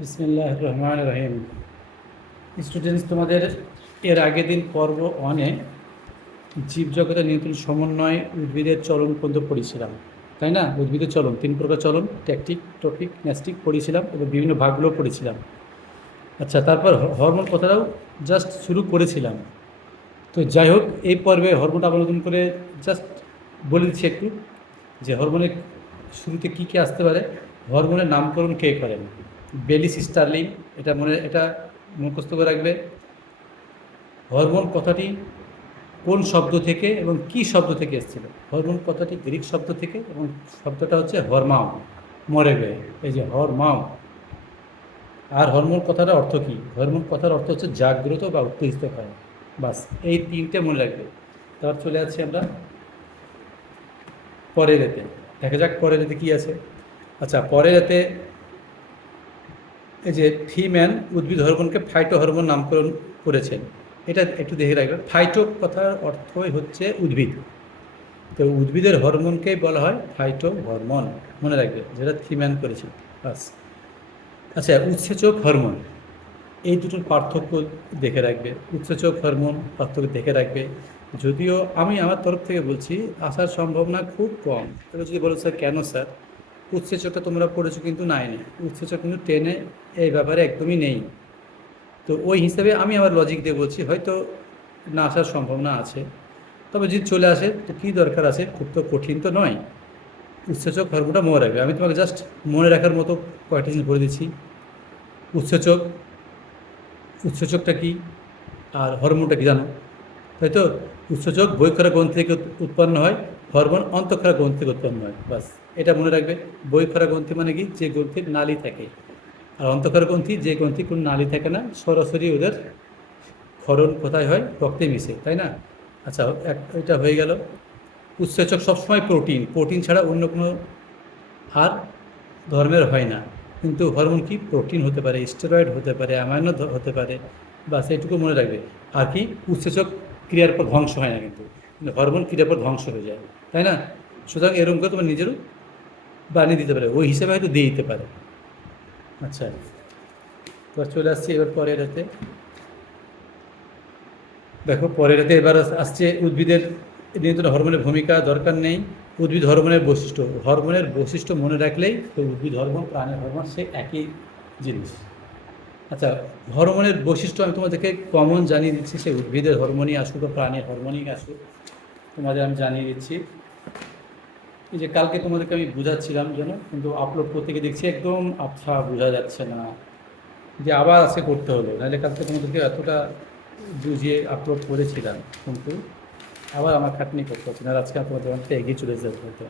বিসমিল্লাহির রহমানির রহিম। স্টুডেন্টস, তোমাদের এর আগের দিন পর্ব ওয়ানে জীবজগতের নিয়ন্ত্রণ সমন্বয় উদ্ভিদের চলন পর্যন্ত পড়েছিলাম, তাই না? উদ্ভিদের চলন, তিন প্রকার চলন, ট্যাকটিক, টপিক, ন্যাস্টিক পড়েছিলাম এবং বিভিন্ন ভাগগুলো পড়েছিলাম। আচ্ছা, তারপর হরমোন কথাটাও জাস্ট শুরু করেছিলাম। তো যাই হোক, এই পর্বে হরমোনটা অবলম্বন করে জাস্ট বলে দিচ্ছি একটু যে হরমোনের শুরুতে কী কী আসতে পারে। হরমোনের নামকরণ কে করেন? বেলিস স্টার্লিং। এটা মুখস্থ করে রাখবে। হরমোন কথাটি কোন শব্দ থেকে এবং কি শব্দ থেকে এসেছিল? হরমোন কথাটি গ্রিক শব্দ থেকে এবং শব্দটা হচ্ছে হরমাও, মরে গয়ে, এই যে হরমাও। আর হরমোন কথার অর্থ কী? হরমোন কথার অর্থ হচ্ছে জাগ্রত বা উত্তেজিত করা। বাস, এই তিনটে মনে রাখবে। তারপর চলে যাচ্ছি আমরা পরের এতে। দেখা যাক পরের এতে কী আছে। আচ্ছা, পরের এতে এই যে ফিম্যান উদ্ভিদ হরমোনকে ফাইটো হরমোন নামকরণ করেছেন। এটা একটু দেখে রাখবেন। ফাইটো কথার অর্থই হচ্ছে উদ্ভিদ। তো উদ্ভিদের হরমোনকেই বলা হয় ফাইটো হরমোন, মনে রাখবে, যেটা থিম্যান করেছে। বাস। আচ্ছা, উৎসেচক হরমোন, এই দুটোর পার্থক্য দেখে রাখবে। উৎসেচক হরমোন পার্থক্য দেখে রাখবে। যদিও আমি আমার তরফ থেকে বলছি আসার সম্ভাবনা খুব কম। তবে যদি বলো স্যার কেন স্যার, উৎসেচকটা তোমরা পড়েছো কিন্তু নাইনে, উৎসেচক কিন্তু টেনে এই ব্যাপারে একদমই নেই। তো ওই হিসাবে আমি আমার লজিক দিয়ে বলছি হয়তো না আসার সম্ভাবনা আছে। তবে যদি চলে আসে তো কী দরকার আছে, খুব তো কঠিন তো নয়। উৎসেচক হরমোনটা মনে রাখবে। আমি তোমাকে জাস্ট মনে রাখার মতো কয়েকটা জিনিস বলে দিচ্ছি। উৎসেচক, উৎসেচকটা কী আর হরমোনটা কী জানো, তাই তো? উৎসেচক বহিঃক্ষরা গ্রন্থি থেকে উৎপন্ন হয়, হরমোন অন্তঃক্ষরা গ্রন্থি থেকে উৎপন্ন হয়। বাস, এটা মনে রাখবে। বহিঃক্ষরা গ্রন্থি মানে কি? যে গ্রন্থির নালী থাকে। আর অন্তঃক্ষরা গ্রন্থি যে গ্রন্থি কোনো নালী থাকে না, সরাসরি ওদের ক্ষরণ কোথায় হয়? রক্তে মিশে, তাই না? আচ্ছা, এটা হয়ে গেল। উৎসেচক সবসময় প্রোটিন, প্রোটিন ছাড়া অন্য কোনো আর ধর্মের হয় না। কিন্তু হরমোন কি? প্রোটিন হতে পারে, স্টেরয়েড হতে পারে, অ্যামাইনো হতে পারে। বাস, এইটুকু মনে রাখবে। আর কি? উৎসেচক ক্রিয়ার পর ধ্বংস হয় না, কিন্তু হরমোন ক্রিয়ার পর ধ্বংস হয়ে যায়, তাই না? সুতরাং এরকম করে তোমার নিজেরও বানিয়ে দিতে পারে, ওই হিসেবে হয়তো দিয়ে দিতে পারে। আচ্ছা, তো চলে আসছি এবার পরের হাতে। দেখো পরের হাতে এবার আসছে উদ্ভিদের নিয়ন্ত্রণে হরমোনের ভূমিকা দরকার নেই। উদ্ভিদ হরমোনের বৈশিষ্ট্য, হরমোনের বৈশিষ্ট্য মনে রাখলেই তো উদ্ভিদ হরমোন প্রাণের হরমোন সে একই জিনিস। আচ্ছা, হরমোনের বৈশিষ্ট্য আমি তোমাদেরকে কমন জানিয়ে দিচ্ছি, সে উদ্ভিদের হরমোনই আসুক বা প্রাণীর হরমোনই আসুক, তোমাদের আমি জানিয়ে দিচ্ছি। এই যে কালকে তোমাদেরকে আমি বুঝাচ্ছিলাম যেন, কিন্তু আপলোড করতে গিয়ে দেখছি একদম আচ্ছা বোঝা যাচ্ছে না, যে আবার আজকে করতে হলো। নাহলে কালকে তোমাদেরকে এতটা বুঝিয়ে আপলোড করেছিলাম, কিন্তু আবার আমার খাটনি করতে হচ্ছে না। আর আজকে তোমাদের অনেকটা এগিয়ে চলে যেতে হতো।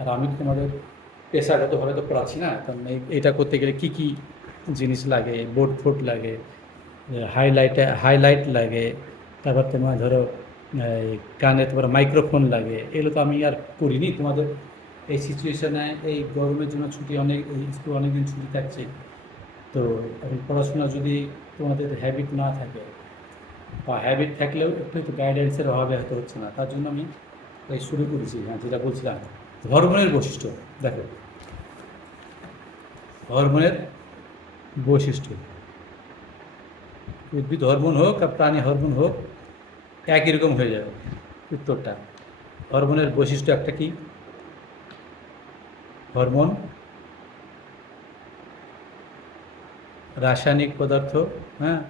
আর আমি তোমাদের পেশাগতভাবে তো পড়াচ্ছি না, কারণ এটা করতে গেলে কী কী জিনিস লাগে, বোর্ড ফোর্ড লাগে, হাইলাইট লাগে, তারপর তোমার ধরো এই কানে তোমার মাইক্রোফোন লাগে, এগুলো তো আমি আর করিনি। তোমাদের এই সিচুয়েশানে এই গরমের জন্য ছুটি, অনেক স্কুল অনেক দিন ছুটি থাকছে। তো এখন পড়াশোনা যদি তোমাদের হ্যাবিট না থাকে, বা হ্যাবিট থাকলেও একটু গাইডেন্সের অভাবে হয়তো হচ্ছে না, তার জন্য আমি এই শুরু করেছি। হ্যাঁ, যেটা বলছিলাম, হরমোনের বৈশিষ্ট্য দেখো। হরমোনের বৈশিষ্ট্য, উদ্ভিদ হরমোন হোক আর প্রাণী হরমোন হোক, একই রকম হয়ে যাবে উত্তরটা। হরমোনের বৈশিষ্ট্য একটা কি? হরমোন রাসায়নিক পদার্থ। হ্যাঁ,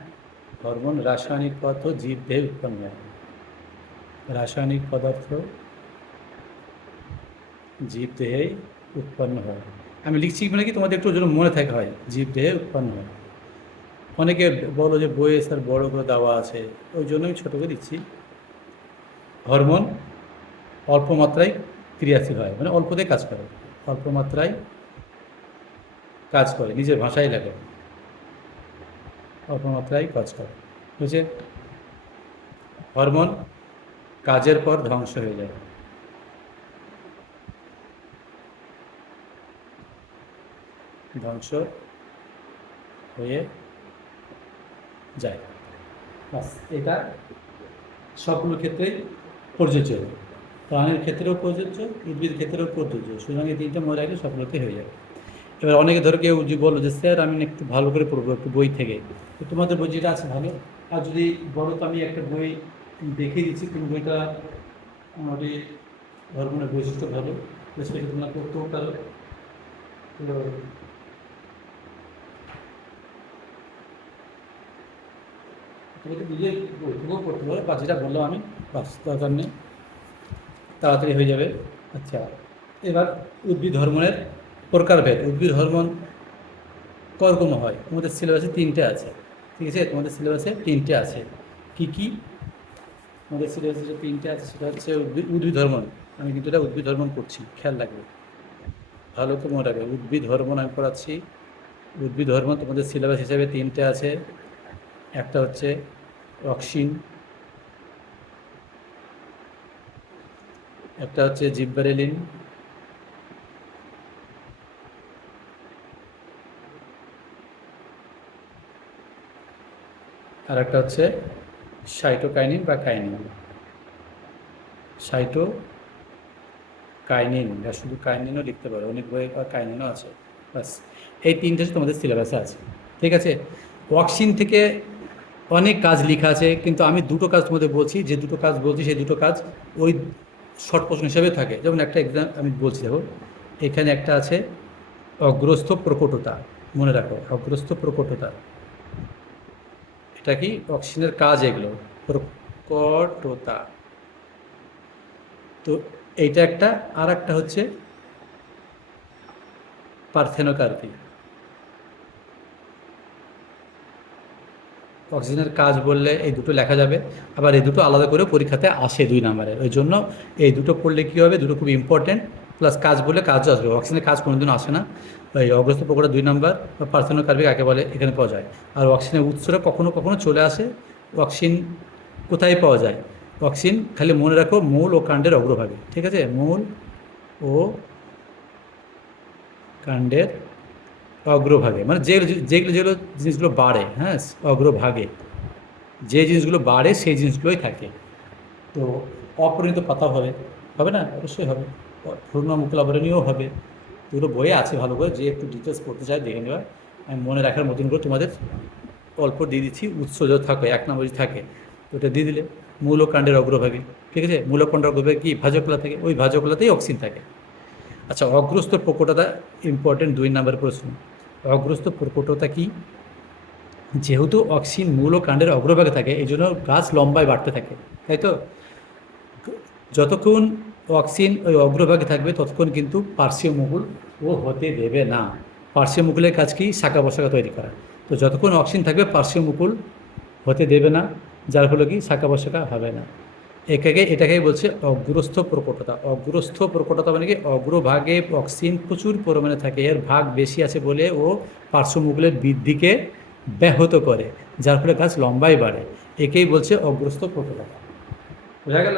হরমোন রাসায়নিক পদার্থ জীবদেহে উৎপন্ন হয়। রাসায়নিক পদার্থ জীবদেহেই উৎপন্ন হয়। আমি লিখছি মানে কি তোমাদের একটু যেন মনে থাকে হয়, জীবদেহে উৎপন্ন হয়। অনেকে বলো যে বইয়ে স্যার বড় করে দেওয়া আছে, ওই জন্য আমি ছোটো করে দিচ্ছি। হরমোন অল্প মাত্রায় ক্রিয়াশীল হয়, মানে অল্পতে কাজ করে, অল্প মাত্রায় কাজ করে, নিজের ভাষায় লেখে, অল্প মাত্রায় কাজ করে। বুঝছে? হরমোন কাজের পর ধ্বংস হয়ে যায়, ধ্বংস হয়ে যায়। বাস, এটা সবগুলো ক্ষেত্রেই প্রযোজ্য। প্রাণীর ক্ষেত্রেও প্রযোজ্য, উদ্ভিদ ক্ষেত্রেও প্রযোজ্য। সুতরাং এই তিনটা মনে রাখলে সবগুলোতে হয়ে যাবে। এবার অনেকে ধরো কেউ যে বলো যে স্যার আমি না একটু ভালো করে পড়বো একটু বই থেকে, তো তোমাদের বই যেটা আছে ভালো, আর যদি বলো তো আমি একটা বই দেখিয়ে দিচ্ছি, তুমি বইটা মোটামুটি হরমোনের বৈশিষ্ট্য ভালো, সেটা তোমরা করতেও পারো। তো তুমি তো নিজে বই থেকেও পড়তে পারো, বা যেটা বললাম আমি, বাস দরকার নেই, তাড়াতাড়ি হয়ে যাবে। আচ্ছা, এবার উদ্ভিদ হরমোনের প্রকারভেদ। উদ্ভিদ হরমোন কয়রকম হয়? তোমাদের সিলেবাসে তিনটে আছে, ঠিক আছে? তোমাদের সিলেবাসে তিনটে আছে। কি কি? আমাদের সিলেবাসে যে তিনটে আছে সেটা হচ্ছে উদ্ভিদ হরমোন। আমি কিন্তু এটা উদ্ভিদ হরমোন করছি, খেয়াল রাখবে, ভালো তো মনে রাখবে। উদ্ভিদ হরমোন আমি পড়াচ্ছি। উদ্ভিদ হরমোন তোমাদের সিলেবাস হিসেবে তিনটে আছে। একটা হচ্ছে অক্সিন, একটা হচ্ছে জিব্বারেলিন, আর একটা হচ্ছে সাইটোকাইনিন বা কাইনিন। সাইটোকাইনিন বা শুধু কাইনিনও লিখতে পারো, অনেক বইয়ে কাইনিনও আছে। বাস, এই তিনটে তোমাদের সিলেবাসে আছে, ঠিক আছে? অক্সিন থেকে অনেক কাজ লেখা আছে, কিন্তু আমি দুটো কাজ তোমাদের বলছি, যে দুটো কাজ বলছি সেই দুটো কাজ ওই শর্ট প্রশ্ন হিসেবে থাকে। যেমন একটা এক্সাম আমি বলছি, দেখো এখানে একটা আছে অগ্রস্থ প্রকটতা, মনে রাখো অগ্রস্থ প্রকটতা। এটা কি? অক্সিজেনের কাজ এগুলো, প্রকটতা। তো এইটা একটা, আর একটা হচ্ছে পার্থেনোকার্পি। অক্সিজেনের কাজ বললে এই দুটো লেখা যাবে, আবার এই দুটো আলাদা করে পরীক্ষাতে আসে 2 নম্বরে। ওই জন্য এই দুটো পড়লে কী হবে, দুটো খুব ইম্পর্টেন্ট, প্লাস কাজ বললে কাজও আসবে। অক্সিজেনের কাজ কোনোদিনও আসে না, ওই অগ্রস্থ প্রকটতা 2 নম্বর বা পার্থেনোকার্পি কাকে বলে এখানে পাওয়া যায়। আর অক্সিজেনের উৎসটা কখনো কখনো চলে আসে। অক্সিজেন কোথায় পাওয়া যায়? অক্সিজেন খালি মনে রাখো মূল ও কাণ্ডের অগ্রভাগে, ঠিক আছে? মূল ও কাণ্ডের অগ্রভাগে, মানে যেগুলো যেগুলো যেগুলো জিনিসগুলো বাড়ে, হ্যাঁ, অগ্রভাগে যে জিনিসগুলো বাড়ে সেই জিনিসগুলোই থাকে। তো অপরিণত পাতা হবে, হবে না? অবশ্যই হবে। পূর্ণ মুকুলাবরণীয় হবে। এগুলো বইয়ে আছে, ভালো করে যে একটু ডিটেলস পড়তে চাই দেখে নেওয়া। আমি মনে রাখার মতন করে তোমাদের অল্প দিয়ে দিচ্ছি। উৎস যদি থাকে 1 নম্বর যদি থাকে তো ওটা দিয়ে দিলে। মূল ও কাণ্ডের অগ্রভাগে, ঠিক আছে? মূল ও কাণ্ডের অগ্রভাগে কি ভাজকলা থাকে, ওই ভাজকলাতেই অক্সিজেন থাকে। আচ্ছা, অগ্রস্থ প্রকটতা ইম্পর্টেন্ট, 2 নম্বর প্রশ্ন। অগ্রস্থ প্রকটতা কি? যেহেতু অক্সিজেন মূল ও কাণ্ডের অগ্রভাগে থাকে, এই জন্য গাছ লম্বায় বাড়তে থাকে, তাই তো? যতক্ষণ অক্সিজেন ওই অগ্রভাগে থাকবে ততক্ষণ কিন্তু পার্শ্বীয় মুকুল ও হতে দেবে না। পার্শ্বীয় মুকুলের কাজ কি? শাখা প্রশাখা তৈরি করা। তো যতক্ষণ অক্সিজেন থাকবে পার্শ্বীয় মুকুল হতে দেবে না, যার ফলে কি শাখা প্রশাখা হবে না। এটাকেই বলছে অগ্রস্থ প্রকটতা। অগ্রস্থ প্রকটতা মানে কি? অগ্রভাগে অক্সিজেন প্রচুর পরিমাণে থাকে, এর ভাগ বেশি আছে বলে ও পার্শ্ব মুকুলের বৃদ্ধিকে ব্যাহত করে, যার ফলে গাছ লম্বাই বাড়ে। একেই বলছে অগ্রস্থ প্রকটতা। বোঝা গেল?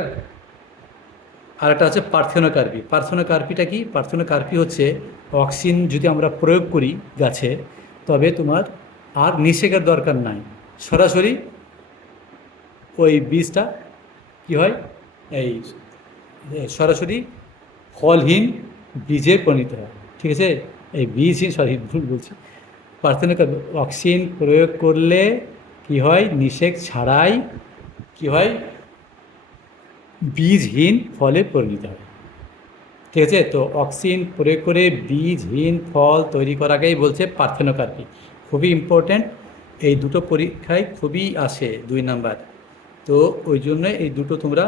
আর একটা আছে পার্থেনোকার্পি। পার্থেনোকার্পিটা কি? পার্থেনোকার্পি হচ্ছে অক্সিজেন যদি আমরা প্রয়োগ করি গাছে, তবে তোমার আর নিষেকের দরকার নাই, সরাসরি ওই বীজটা কি হয়, এই সরাসরি ফলহীন বীজে পরিণত হয়, ঠিক আছে? এই বীজহীন, সরি ভুল বলছি, পার্থেনোকার্পি অক্সিজেন প্রয়োগ করলে কি হয়, নিষেক ছাড়াই কি হয়, বীজহীন ফলে পরিণত হয়, ঠিক আছে? তো অক্সিজেন প্রয়োগ করে বীজহীন ফল তৈরি করাকেই বলছে পার্থেনোকার্পি। খুবই ইম্পর্ট্যান্ট, এই দুটো পরীক্ষায় খুবই আসে 2 নম্বর। তো ওই জন্য এই দুটো তোমরা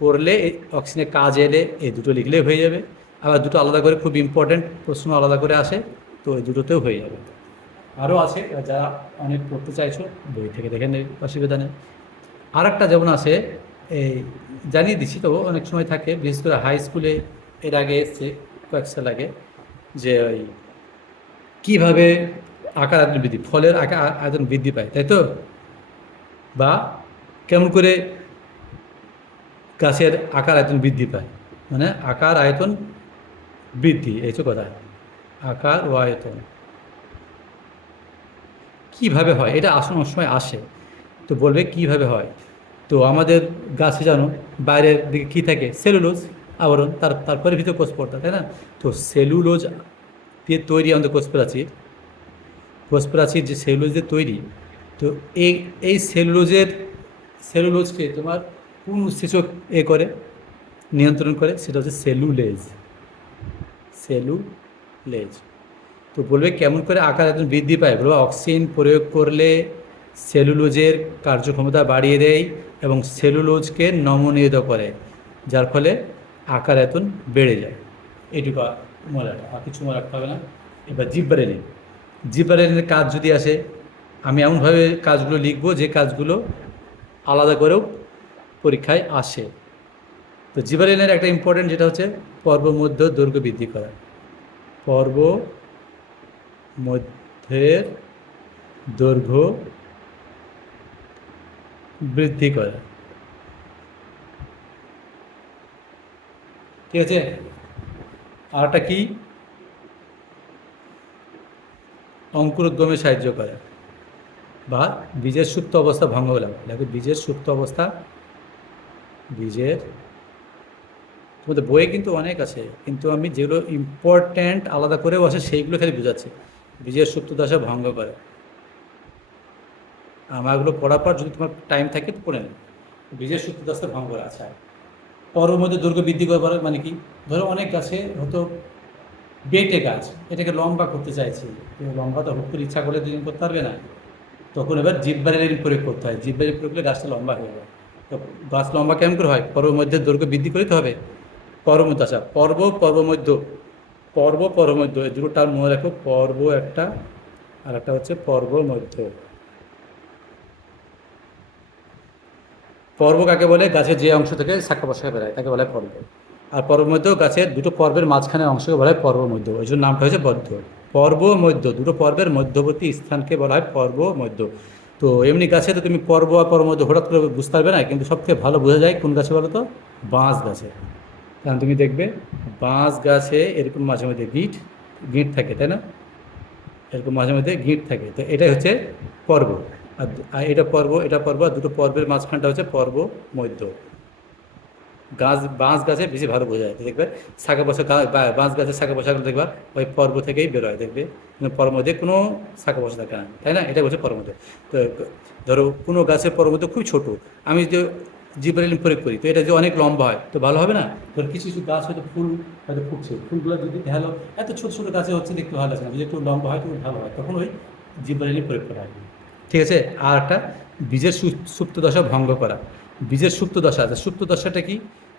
পড়লে, এই অক্সিজেনের কাজ এলে এই দুটো লিখলেই হয়ে যাবে। আবার দুটো আলাদা করে খুব ইম্পর্ট্যান্ট প্রশ্ন আলাদা করে আসে, তো ওই দুটোতেও হয়ে যাবে। আরও আছে, যারা অনেক পড়তে চাইছো বই থেকে দেখে নেবে, অসুবিধা নেই। আর একটা যেমন আছে, এই জানিয়ে দিচ্ছি, তো অনেক সময় থাকে, বিশেষ করে হাই স্কুলে এর আগে এসছে, কয়েক সাল আগে, যে ওই কীভাবে আকার আয়তন বৃদ্ধি, ফলের আকার আয়তন বৃদ্ধি পায়, তাই তো? বা কেমন করে গাছের আকার আয়তন বৃদ্ধি পায়, মানে আকার আয়তন বৃদ্ধি, এই তো কথা। আকার ও আয়তন কীভাবে হয়, এটা অনেক সময় আসে, তো বলবে কীভাবে হয়। তো আমাদের গাছে জানো বাইরের দিকে কী থাকে? সেলুলোজ আবরণ, তারপরে ভিতরে কোষ পর্দা, তাই না? তো সেলুলোজ দিয়ে তৈরি আমাদের কোষ প্রাচীর যে সেলুলোজ দিয়ে তৈরি। তো এই এই সেলুলোজকে তোমার কোন উৎসেচক করে নিয়ন্ত্রণ করে, সেটা হচ্ছে সেলুলেজ। তো বলবে কেমন করে আকার এত বৃদ্ধি পায়, বলবো অক্সিজেন প্রয়োগ করলে সেলুলোজের কার্যক্ষমতা বাড়িয়ে দেয় এবং সেলুলোজকে নমনীয়ত করে, যার ফলে আকার এতন বেড়ে যায়। এইটুকু মনে রাখা, আর কিছু মনে রাখতে হবে না। এবার জিব্বারেলিনের কাজ যদি আসে, আমি এমনভাবে কাজগুলো লিখব যে কাজগুলো আলাদা করেও পরীক্ষায় আসে। তো জিব্বারেলিনের একটা ইম্পর্টেন্ট যেটা হচ্ছে পর্ব মধ্য দৈর্ঘ্য বৃদ্ধি করা, পর্ব মধ্যের দৈর্ঘ্য বৃদ্ধি করা, ঠিক আছে। আরটা কি, অঙ্কুরোদ্গমে সাহায্য করে বা বীজের সুপ্ত অবস্থা ভঙ্গ হলে, দেখো বীজের সুপ্ত অবস্থা, বীজের তোমাদের বইয়ে কিন্তু অনেক আছে, কিন্তু আমি যেগুলো ইম্পর্ট্যান্ট আলাদা করেও আসে সেইগুলো খালি বোঝাচ্ছি। বীজের সুপ্ত দশা ভঙ্গ করে, আমারগুলো পড়ার পর যদি তোমার টাইম থাকে তো পড়ে নেবে। বীজের সুপ্ত দশা ভঙ্গ করে। আচ্ছা, পরের মধ্যে দৈর্ঘ্য বৃদ্ধি করবার মানে কি, ধরো অনেক গাছে হয়তো বেটে গাছ, এটাকে লম্বা করতে চাইছি, লম্বা তো হুট করে ইচ্ছা করলে দুদিন করতে পারবে না, তখন এবার জিব্বারেলিন প্রয়োগ করতে হয়। জিব্বারেলিন প্রয়োগ করলে গাছটা লম্বা হয়ে যায়। তো গাছ লম্বা কেমন করে হয়, পর্ব মধ্যে দৈর্ঘ্য বৃদ্ধি করতে হবে। পর্বমধ্য, আচ্ছা পর্ব মধ্য এই দুটো টার্ম মনে রাখো, পর্ব একটা আর একটা হচ্ছে পর্ব মধ্য। পর্ব কাকে বলে, গাছের যে অংশ থেকে শাখা প্রশাখা বেরোয় তাকে বলা হয় পর্ব। আর পর্ব মধ্য গাছের দুটো পর্বের মাঝখানে অংশকে বলা হয় পর্ব মধ্য, ওই জন্য নামটা হয়েছে বদ্ধ। পর্ব মধ্য, দুটো পর্বের মধ্যবর্তী স্থানকে বলা হয় পর্ব মধ্য। তো এমনি গাছে তো তুমি পর্ব আর পর্ব মধ্য হঠাৎ করে বুঝতে পারবে না, কিন্তু সবথেকে ভালো বোঝা যায় কোন গাছে বলো তো, বাঁশ গাছে। কারণ তুমি দেখবে বাঁশ গাছে এরকম মাঝে মধ্যে গিঁট থাকে, তাই না, এরকম মাঝে মধ্যে গিঁট থাকে। তো এটাই হচ্ছে পর্ব। আর এটা পর্ব আর দুটো পর্বের মাঝখানটা হচ্ছে পর্ব মধ্য। বাঁশ গাছে বেশি ভালো বোঝা যায়, দেখবে শাখা পোশাক, বাঁশ গাছের শাখা পোশাকগুলো দেখবা ওই পর্ব থেকেই বেরোয়, দেখবে কিন্তু পর্ব মধ্যে কোনো শাখা পোশাক থাকে না, তাই না, এটা হচ্ছে পর্ব মধ্য। তো ধরো কোনো গাছের পর্ব মধ্য খুব ছোটো, আমি যদি জিব্রাইলিন প্রয়োগ করি তো এটা যে অনেক লম্বা হয় তো ভালো হবে না। ধর কিছু কিছু গাছ হয়তো ফুল হয়তো ফুটছে, ফুলগুলো যদি ঢালো এত ছোটো ছোটো গাছে হচ্ছে দেখতে ভালো লাগছে না, যদি একটু লম্বা হয় তো ভালো হয়, তখন ওই জিব্রাইলিন প্রয়োগ করা হয়, ঠিক আছে। আর একটা বীজের সুপ্ত দশা ভঙ্গ করা, বীজের সুপ্ত দশা আছে। সুপ্ত দশাটা কি,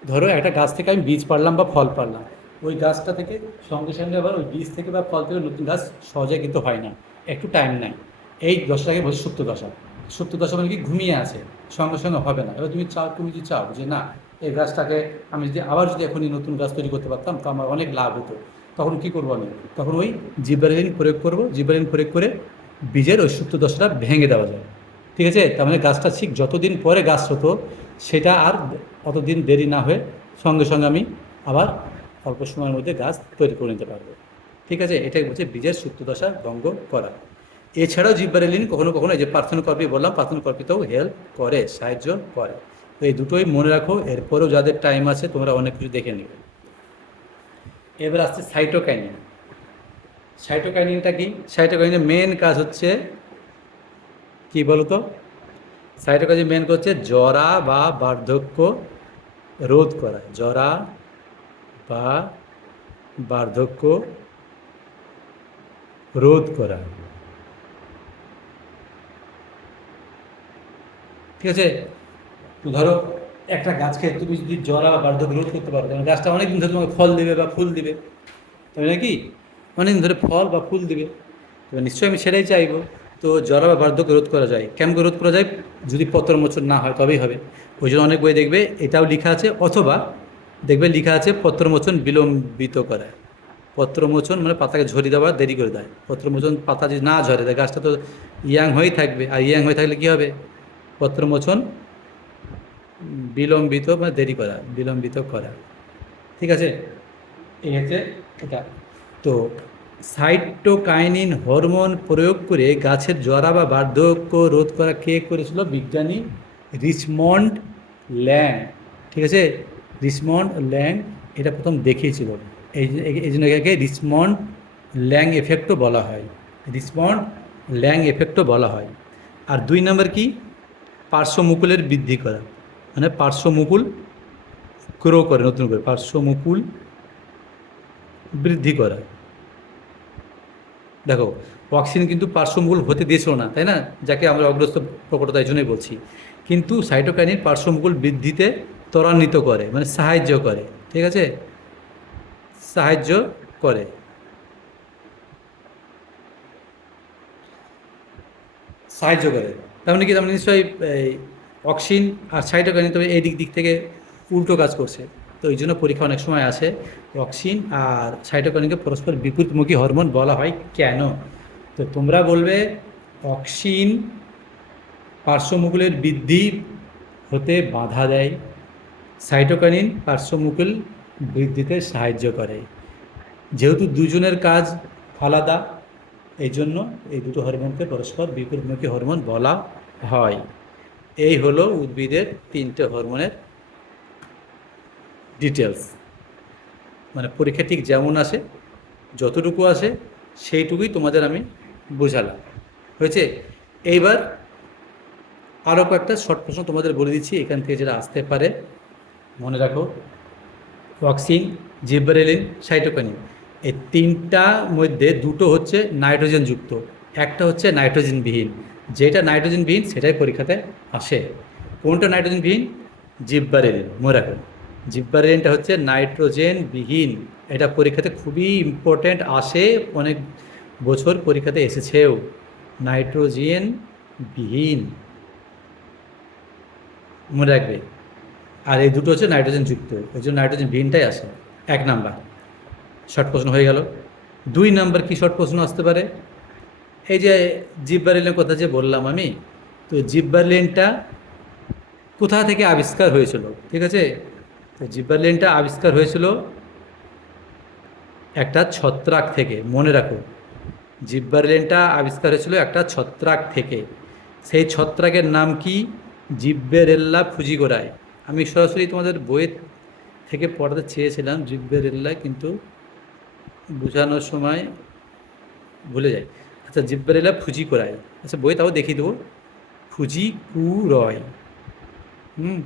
ধরো একটা গাছ থেকে আমি বীজ পারলাম বা ফল পারলাম, ওই গাছটা থেকে সঙ্গে সঙ্গে আবার ওই বীজ থেকে বা ফল থেকে নতুন গাছ সহজে কিন্তু হয় না, একটু টাইম নেয়। এই দশাটাকে বলছে সুপ্ত দশা। সুপ্ত দশা মানে কি, ঘুমিয়ে আছে, সঙ্গে সঙ্গে হবে না। এবার তুমি যদি চাও যে না এই গাছটাকে আমি যদি আবার যদি এখনই নতুন গাছ তৈরি করতে পারতাম তো আমার অনেক লাভ হতো, তখন কি করবো আমি, তখন ওই জিব্রাইলিন প্রয়োগ করবো। জিব্রাইলিন প্রয়োগ করে বীজের ওই সুপ্ত দশাটা ভেঙে দেওয়া যায়, ঠিক আছে। তার মানে গাছটা ঠিক যতদিন পরে গাছ হতো সেটা আর অতদিন দেরি না হয়ে সঙ্গে সঙ্গে আমি আবার অল্প সময়ের মধ্যে গাছ তৈরি করে নিতে পারবো, ঠিক আছে। এটাই বলছে বীজের সুপ্ত দশা ভঙ্গ করা। এছাড়াও জিব্বারেলিন কখনো কখনো এই যে পার্থেনোকর্পি বললাম, পার্থেনোকর্পিতেও হেল্প করে, সাহায্য করে। তো এই দুটোই মনে রাখো, এরপরেও যাদের টাইম আছে তোমরা অনেক কিছু দেখে নেবে। এবার আসছে সাইটোকাইনিন। সাইটোকাইনিনটা কি, সাইটোকাইনিনের মেন কাজ হচ্ছে কি বলতো, সাইটোকাইনিন মেন কাজ হচ্ছে জরা বা বার্ধক্য রোধ করা, জরা বা বার্ধক্য রোধ করা, ঠিক আছে। তো ধরো একটা গাছকে তুমি যদি জরা বা বার্ধক্য রোধ করতে পারো, কারণ গাছটা অনেকদিন ধরে তোমাকে ফল দেবে বা ফুল দেবে, তাই নাকি, অনেকদিন ধরে ফল বা ফুল দেবে, তো নিশ্চয়ই আমি সেটাই চাইবো। তো জরা বা বার্ধক্য রোধ করা যায়, কেমন করে রোধ করা যায়, যদি পত্রমোচন না হয় তবেই হবে। ওই জন্য অনেক বই দেখবে এটাও লেখা আছে, অথবা দেখবে লেখা আছে পত্রমোচন বিলম্বিত করা। পত্রমোচন মানে পাতাকে ঝরিয়ে দেওয়া দেরি করে দেয়, পত্রমোচন পাতা যদি না ঝরে দেয় গাছটা তো ইয়াং হয়েই থাকবে, আর ইয়াং হয়ে থাকলে কী হবে, পত্রমোচন বিলম্বিত মানে দেরি করা, বিলম্বিত করা, ঠিক আছে। এই হচ্ছে এটা। তো সাইটোকাইনিন হরমোন প্রয়োগ করে গাছের জরা বা বার্ধক্য রোধ করা কে করেছিল, বিজ্ঞানী রিচমন্ড ল্যাং, ঠিক আছে। রিচমন্ড ল্যাং এটা প্রথম দেখিয়েছিল, এই জন্য একে রিচমন্ড ল্যাং এফেক্টও বলা হয়, রিসপন্ড ল্যাং এফেক্টও বলা হয়। আর 2 নম্বর কি, পার্শ্বমুকুলের বৃদ্ধি করা, মানে পার্শ্বমুকুল গ্রো করে, নতুন করে পার্শ্বমুকুল বৃদ্ধি করা। দেখো, অক্সিজেন কিন্তু পার্শ্বমুকুল হতে দিয়েছিল না, তাই না, যাকে আমরা অগ্রস্ত প্রকটতা এই জন্যই বলছি। কিন্তু সাইটোকাইনিন পার্শ্বমুকুল বৃদ্ধিতে ত্বরান্বিত করে, মানে সাহায্য করে, ঠিক আছে, সাহায্য করে। সাহায্য করে, তার মানে কি, তার মানে নিশ্চয়ই এই অক্সিন আর সাইটোকাইনিন তবে এই দিক থেকে উল্টো কাজ করছে। তো এই জন্য পরীক্ষা অনেক সময় আসে অক্সিন আর সাইটোকাইনিনকে পরস্পর বিপরীতমুখী হরমোন বলা হয় কেন। তো তোমরা বলবে অক্সিন পার্শ্বমুকুলের বৃদ্ধি হতে বাধা দেয়, সাইটোকাইনিন পার্শ্বমুকুল বৃদ্ধিতে সাহায্য করে। যেহেতু দুজনের কাজ আলাদা, এই জন্য এই দুটো হরমোনকে পরস্পর বিপরীতমুখী হরমোন বলা হয়। এই হলো উদ্ভিদের 3টে হরমোনের ডিটেলস। মানে পরীক্ষা ঠিক যেমন আসে, যতটুকু আসে সেইটুকুই তোমাদের আমি বোঝালাম, হয়েছে। এইবার আরও কয়েকটা শর্ট প্রশ্ন তোমাদের বলে দিচ্ছি, এখান থেকে যেটা আসতে পারে মনে রাখো। অক্সিন, জিবরেলিন, সাইটোকাইনিন, এই 3টার মধ্যে 2টো হচ্ছে নাইট্রোজেনযুক্ত, একটা হচ্ছে নাইট্রোজেনবিহীন। যেটা নাইট্রোজেনবিহীন সেটাই পরীক্ষাতে আসে। কোনটা নাইট্রোজেনবিহীন? জিবরেলিন, মনে রাখো। জিবরেলিনটা হচ্ছে নাইট্রোজেনবিহীন, এটা পরীক্ষাতে খুবই ইম্পর্ট্যান্ট, আসে, অনেক বছর পরীক্ষাতে এসেছেও। নাইট্রোজেনবিহীন, মনে রাখবে। আর এই দুটো হচ্ছে নাইট্রোজেনযুক্ত, ওই জন্য নাইট্রোজেনবিহীনটাই আসে। 1 নাম্বার শর্ট প্রশ্ন হয়ে গেল। 2 নাম্বার কি শর্ট প্রশ্ন আসতে পারে? এই যে জিবরেলিনের কথা যে বললাম আমি, তো জিবরেলিনটা কোথা থেকে আবিষ্কার হয়েছিল, ঠিক আছে। তো জিবরেলিনটা আবিষ্কার হয়েছিল একটা ছত্রাক থেকে, মনে রাখো। জিবরেলিনটা আবিষ্কার হয়েছিল একটা ছত্রাক থেকে। সেই ছত্রাকের নাম কি? জিব্বেরেল্লা ফুজিগোরায়। আমি সরাসরি তোমাদের বইয়ের থেকে পড়াতে চেয়েছিলাম জিব্বেরেল্লা, কিন্তু বোঝানোর সময় ভুলে যাই। আচ্ছা, জিব্বেরেল্লা ফুজিগোরায়, আচ্ছা বই তাও দেখিয়ে দেবো, ফুজিকুরয়। হুম,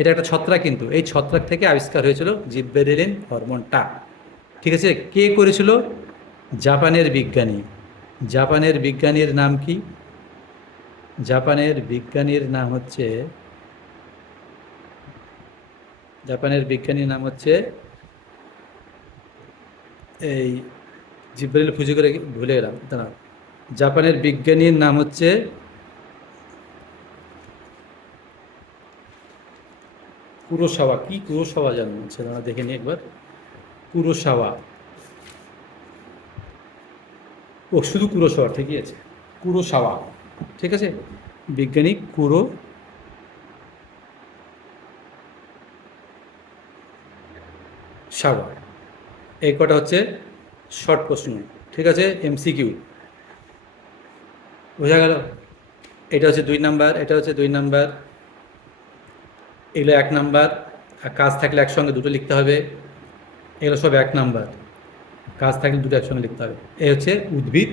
এটা একটা ছত্রাক, কিন্তু এই ছত্রাক থেকে আবিষ্কার হয়েছিল জিব্বেরেলিন হরমোনটা, ঠিক আছে। কে করেছিল? জাপানের বিজ্ঞানী। জাপানের বিজ্ঞানীর নাম কি? জাপানের বিজ্ঞানীর নাম হচ্ছে, জাপানের বিজ্ঞানীর নাম হচ্ছে, এই জিব্রাইল ফুজি করে ভুলে গেলাম, দাঁড়া। জাপানের বিজ্ঞানীর নাম হচ্ছে কুরোসাওয়া। কি কুরোসাওয়া যেন হচ্ছে, দাঁড়া দেখে নিই একবার। কুরোসাওয়া, ও শুধু কুরোসাওয়া, ঠিকই আছে, কুরোসাওয়া, ঠিক আছে। বিজ্ঞানী কুরোসাওয়া। এই কটা হচ্ছে শর্ট প্রশ্ন, ঠিক আছে, এমসিকিউ, বোঝা গেল। এটা হচ্ছে 2 নাম্বার, এটা হচ্ছে 2 নাম্বার, এগুলো 1 নাম্বার। আর কাজ থাকলে একসঙ্গে দুটো লিখতে হবে, এগুলো সব 1 নাম্বার। কাজ থাকলে দুটো একসঙ্গে লিখতে হবে। এই হচ্ছে উদ্ভিদ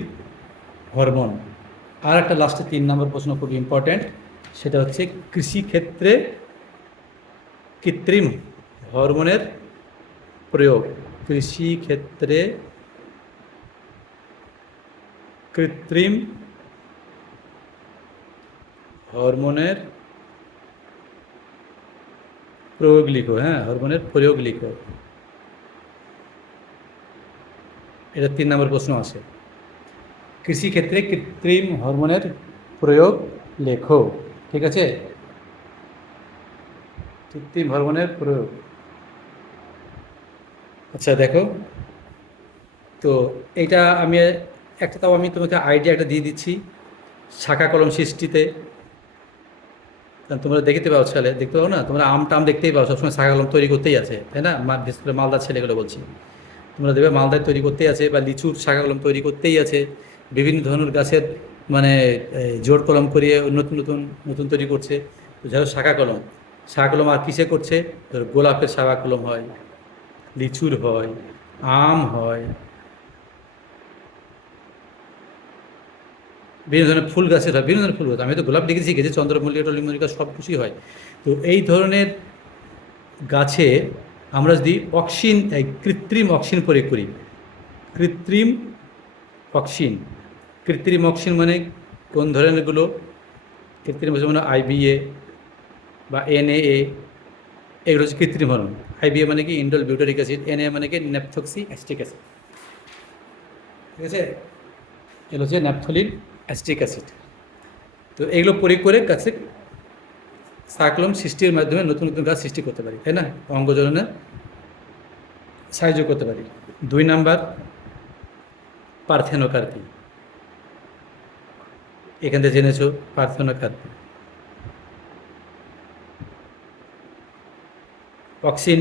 হরমোন। আর একটা লাস্টে 3 নম্বর প্রশ্ন খুব ইম্পর্ট্যান্ট, সেটা হচ্ছে কৃষিক্ষেত্রে কৃত্রিম হরমোনের প্রয়োগ। কৃষিক্ষেত্রে কৃত্রিম হরমোনের প্রয়োগ লিখো, হ্যাঁ, হরমোনের প্রয়োগ লিখো। এটা 3 নম্বর প্রশ্ন আছে। কৃষিক্ষেত্রে কৃত্রিম হরমোনের প্রয়োগ লেখো, ঠিক আছে। কৃত্রিম হরমোনের প্রয়োগ, আচ্ছা দেখো। তো এইটা আমি একটা, তাও আমি তোমাকে আইডিয়া একটা দিয়ে দিচ্ছি। শাখা কলম সৃষ্টিতে, কারণ তোমরা দেখতে পাও, ছেলে দেখতে পাও না, তোমরা আম টাম দেখতেই পাও, সবসময় শাখা কলম তৈরি করতেই আছে, তাই না। বিশেষ করে মালদার ছেলেগুলো বলছি, তোমরা দেখবে মালদায় তৈরি করতেই আছে, বা লিচুর শাখা কলম তৈরি করতেই আছে। বিভিন্ন ধরনের গাছের মানে জোড় কলম করিয়ে নতুন নতুন নতুন তৈরি করছে। তো যারা শাখা কলম, শাখা কলম আর কিসে করছে? ধর গোলাপের শাখা কলম হয়, লিচুর হয়, আম হয়, বিভিন্ন ধরনের ফুল গাছের হয়, বিভিন্ন ধরনের ফুল গাছ, আমি তো গোলাপ দেখে শিখেছি, চন্দ্রমল্লিকা টলিমল্লিকা সব কিছুই হয়। তো এই ধরনের গাছে আমরা যদি কৃত্রিম অক্সিন প্রয়োগ করি, কৃত্রিম অক্সিন, কৃত্রিম অক্সিন মানে কোন ধরনেরগুলো? কৃত্রিম অক্সিন মানে আইবিএ বা এনএএ, এগুলো হচ্ছে কৃত্রিম হরমোন। আইবিএ মানে কি ইন্ডোল বিউটারিক অ্যাসিড, এনএ মানে কি ন্যাপথক্সি অ্যাস্টিক অ্যাসিড, ঠিক আছে? এগুলো হচ্ছে ন্যাপথলিন অ্যাস্টিক অ্যাসিড। তো এগুলো প্রয়োগ করে গাছে সাইক্লোম সৃষ্টির মাধ্যমে নতুন নতুন গাছ সৃষ্টি করতে পারি, তাই না? অঙ্গজননে সাহায্য করতে পারি। 2 নাম্বার পার্থেনোকার্পি, এখান থেকে জেনেছো পার্থেনোকার্পি। অক্সিন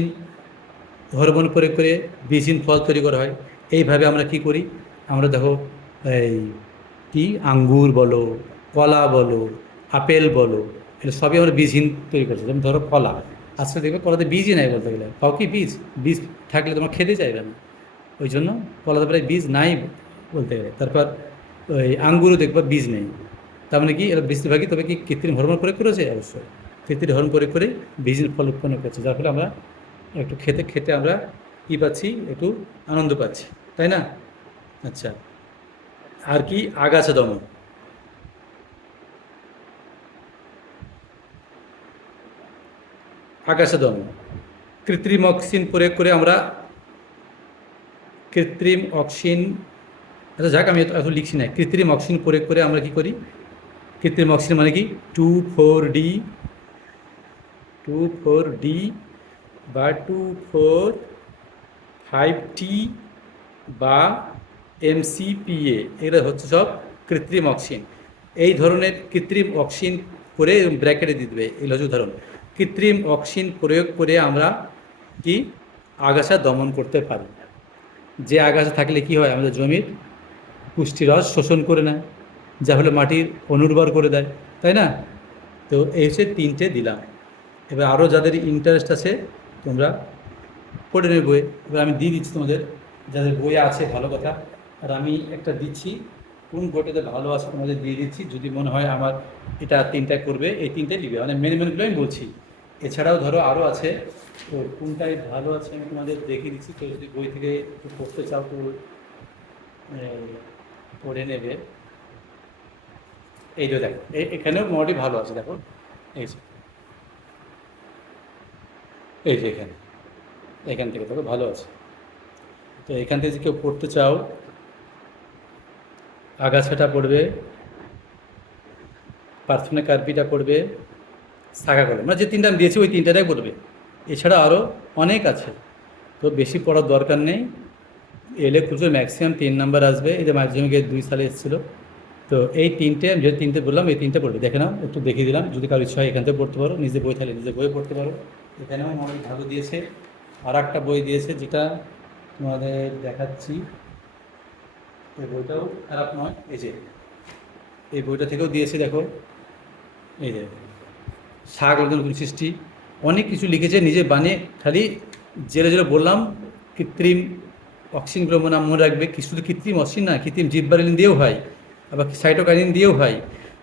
হরমোন প্রয়োগ করে বীজহীন ফল তৈরি করা হয়। এইভাবে আমরা কি করি? আমরা দেখো এই কি আঙ্গুর বলো, কলা বলো, আপেল বলো, এগুলো সবই আমরা বীজহীন তৈরি করছি। যেমন ধরো কলা, আজকে দেখবে কলাতে বীজই নাই বলতে গেলে, পাও কি বীজ? বীজ থাকলে তোমার খেতে চাইবে না, ওই জন্য কলাতে প্রায় বীজ নাই বলতে গেলে। তারপর ওই আঙ্গুরও দেখবা বীজ নেই, তার মানে কি এরা বেশিরভাগই তবে কি কৃত্রিম হরমোন প্রয়োগ করেছে? অবশ্যই কৃত্রিম হরমোন প্রয়োগ করে বীজহীন ফল উৎপন্ন করছে, যার ফলে আমরা একটু খেতে খেতে আমরা কী পাচ্ছি? একটু আনন্দ পাচ্ছি, তাই না? আচ্ছা, আর কি? আগাছা দমন। আগাছা দমন, কৃত্রিম অক্সিন প্রয়োগ করে আমরা, কৃত্রিম অক্সিন, আচ্ছা যাক আমি এত লিখছি না, কৃত্রিম অক্সিন প্রয়োগ করে আমরা কি করি? কৃত্রিম অক্সিন মানে কি 2,4-D, 2,4-D বা 2,4-5-T বা MCPA, এগুলো হচ্ছে সব কৃত্রিম অক্সিন। এই ধরনের কৃত্রিম অক্সিন করে ব্র্যাকেটে দিয়ে দেবে, এগুলো হচ্ছে উদাহরণ। কৃত্রিম অক্সিন প্রয়োগ করে আমরা কি আগাছা দমন করতে পারি। যে আগাছা থাকলে কি হয়? আমাদের জমির পুষ্টিরস শোষণ করে নেয়, যা হলে মাটির অনুর্বর করে দেয়, তাই না? তো এই হচ্ছে 3টে দিলাম। এবার আরও যাদের ইন্টারেস্ট আছে তোমরা পড়ে নেবে বই। এবার আমি দিয়ে দিচ্ছি তোমাদের, যাদের বই আছে ভালো কথা, আর আমি একটা দিচ্ছি কোন বইটাতে ভালো আছে তোমাদের দিয়ে দিচ্ছি। যদি মনে হয় আমার এটা 3টায় করবে, এই 3টাই লিখবে, মানে মেনগুলো আমি বলছি। এছাড়াও ধরো আরও আছে, তো কোনটায় ভালো আছে আমি তোমাদের দেখিয়ে দিচ্ছি। তো যদি বই থেকে একটু পড়তে চাও তো পড়ে নেবে। এই যে দেখো, এখানেও মোটামুটি ভালো আছে, দেখো এই যে, এই যে এখানে, এখান থেকে দেখো ভালো আছে। তো এখান থেকে যদি কেউ পড়তে চাও, আগাছাটা পড়বে, প্রার্থনা কার্পিটা পড়বে, সাগা কলম, মানে যে 3টা আমি দিয়েছি ওই 3টাটাই পড়বে। এছাড়া আরও অনেক আছে, তো বেশি পড়ার দরকার নেই। এলে খুঁজে ম্যাক্সিমাম 3 নাম্বার আসবে। এই যে মাধ্যমিকে 2 সালে এসেছিলো। তো এই 3টে আমি যে 3টে বললাম এই 3টে পড়বে, দেখে নাও, একটু দেখিয়ে দিলাম। যদি কারো ইচ্ছা হয় এখান থেকে পড়তে পারো, নিজে বই থাকলে নিজে বই পড়তে পারো। এখানেও অনেক ভালো দিয়েছে। আর একটা বই দিয়েছে যেটা তোমাদের দেখাচ্ছি, এই বইটাও খারাপ নয়। এই যে এই বইটা থেকেও দিয়েছে, দেখো এই যে শাক নতুন সৃষ্টি, অনেক কিছু লিখেছে নিজে বানিয়ে। খালি জেলে জেলে বললাম কৃত্রিম অক্সিনগুলো মনে রাখবে, কি শুধু কৃত্রিম অক্সিন না, কৃত্রিম জিববারেলিন দিয়েও হয়, আবার সাইটোকাইনিন দিয়েও হয়।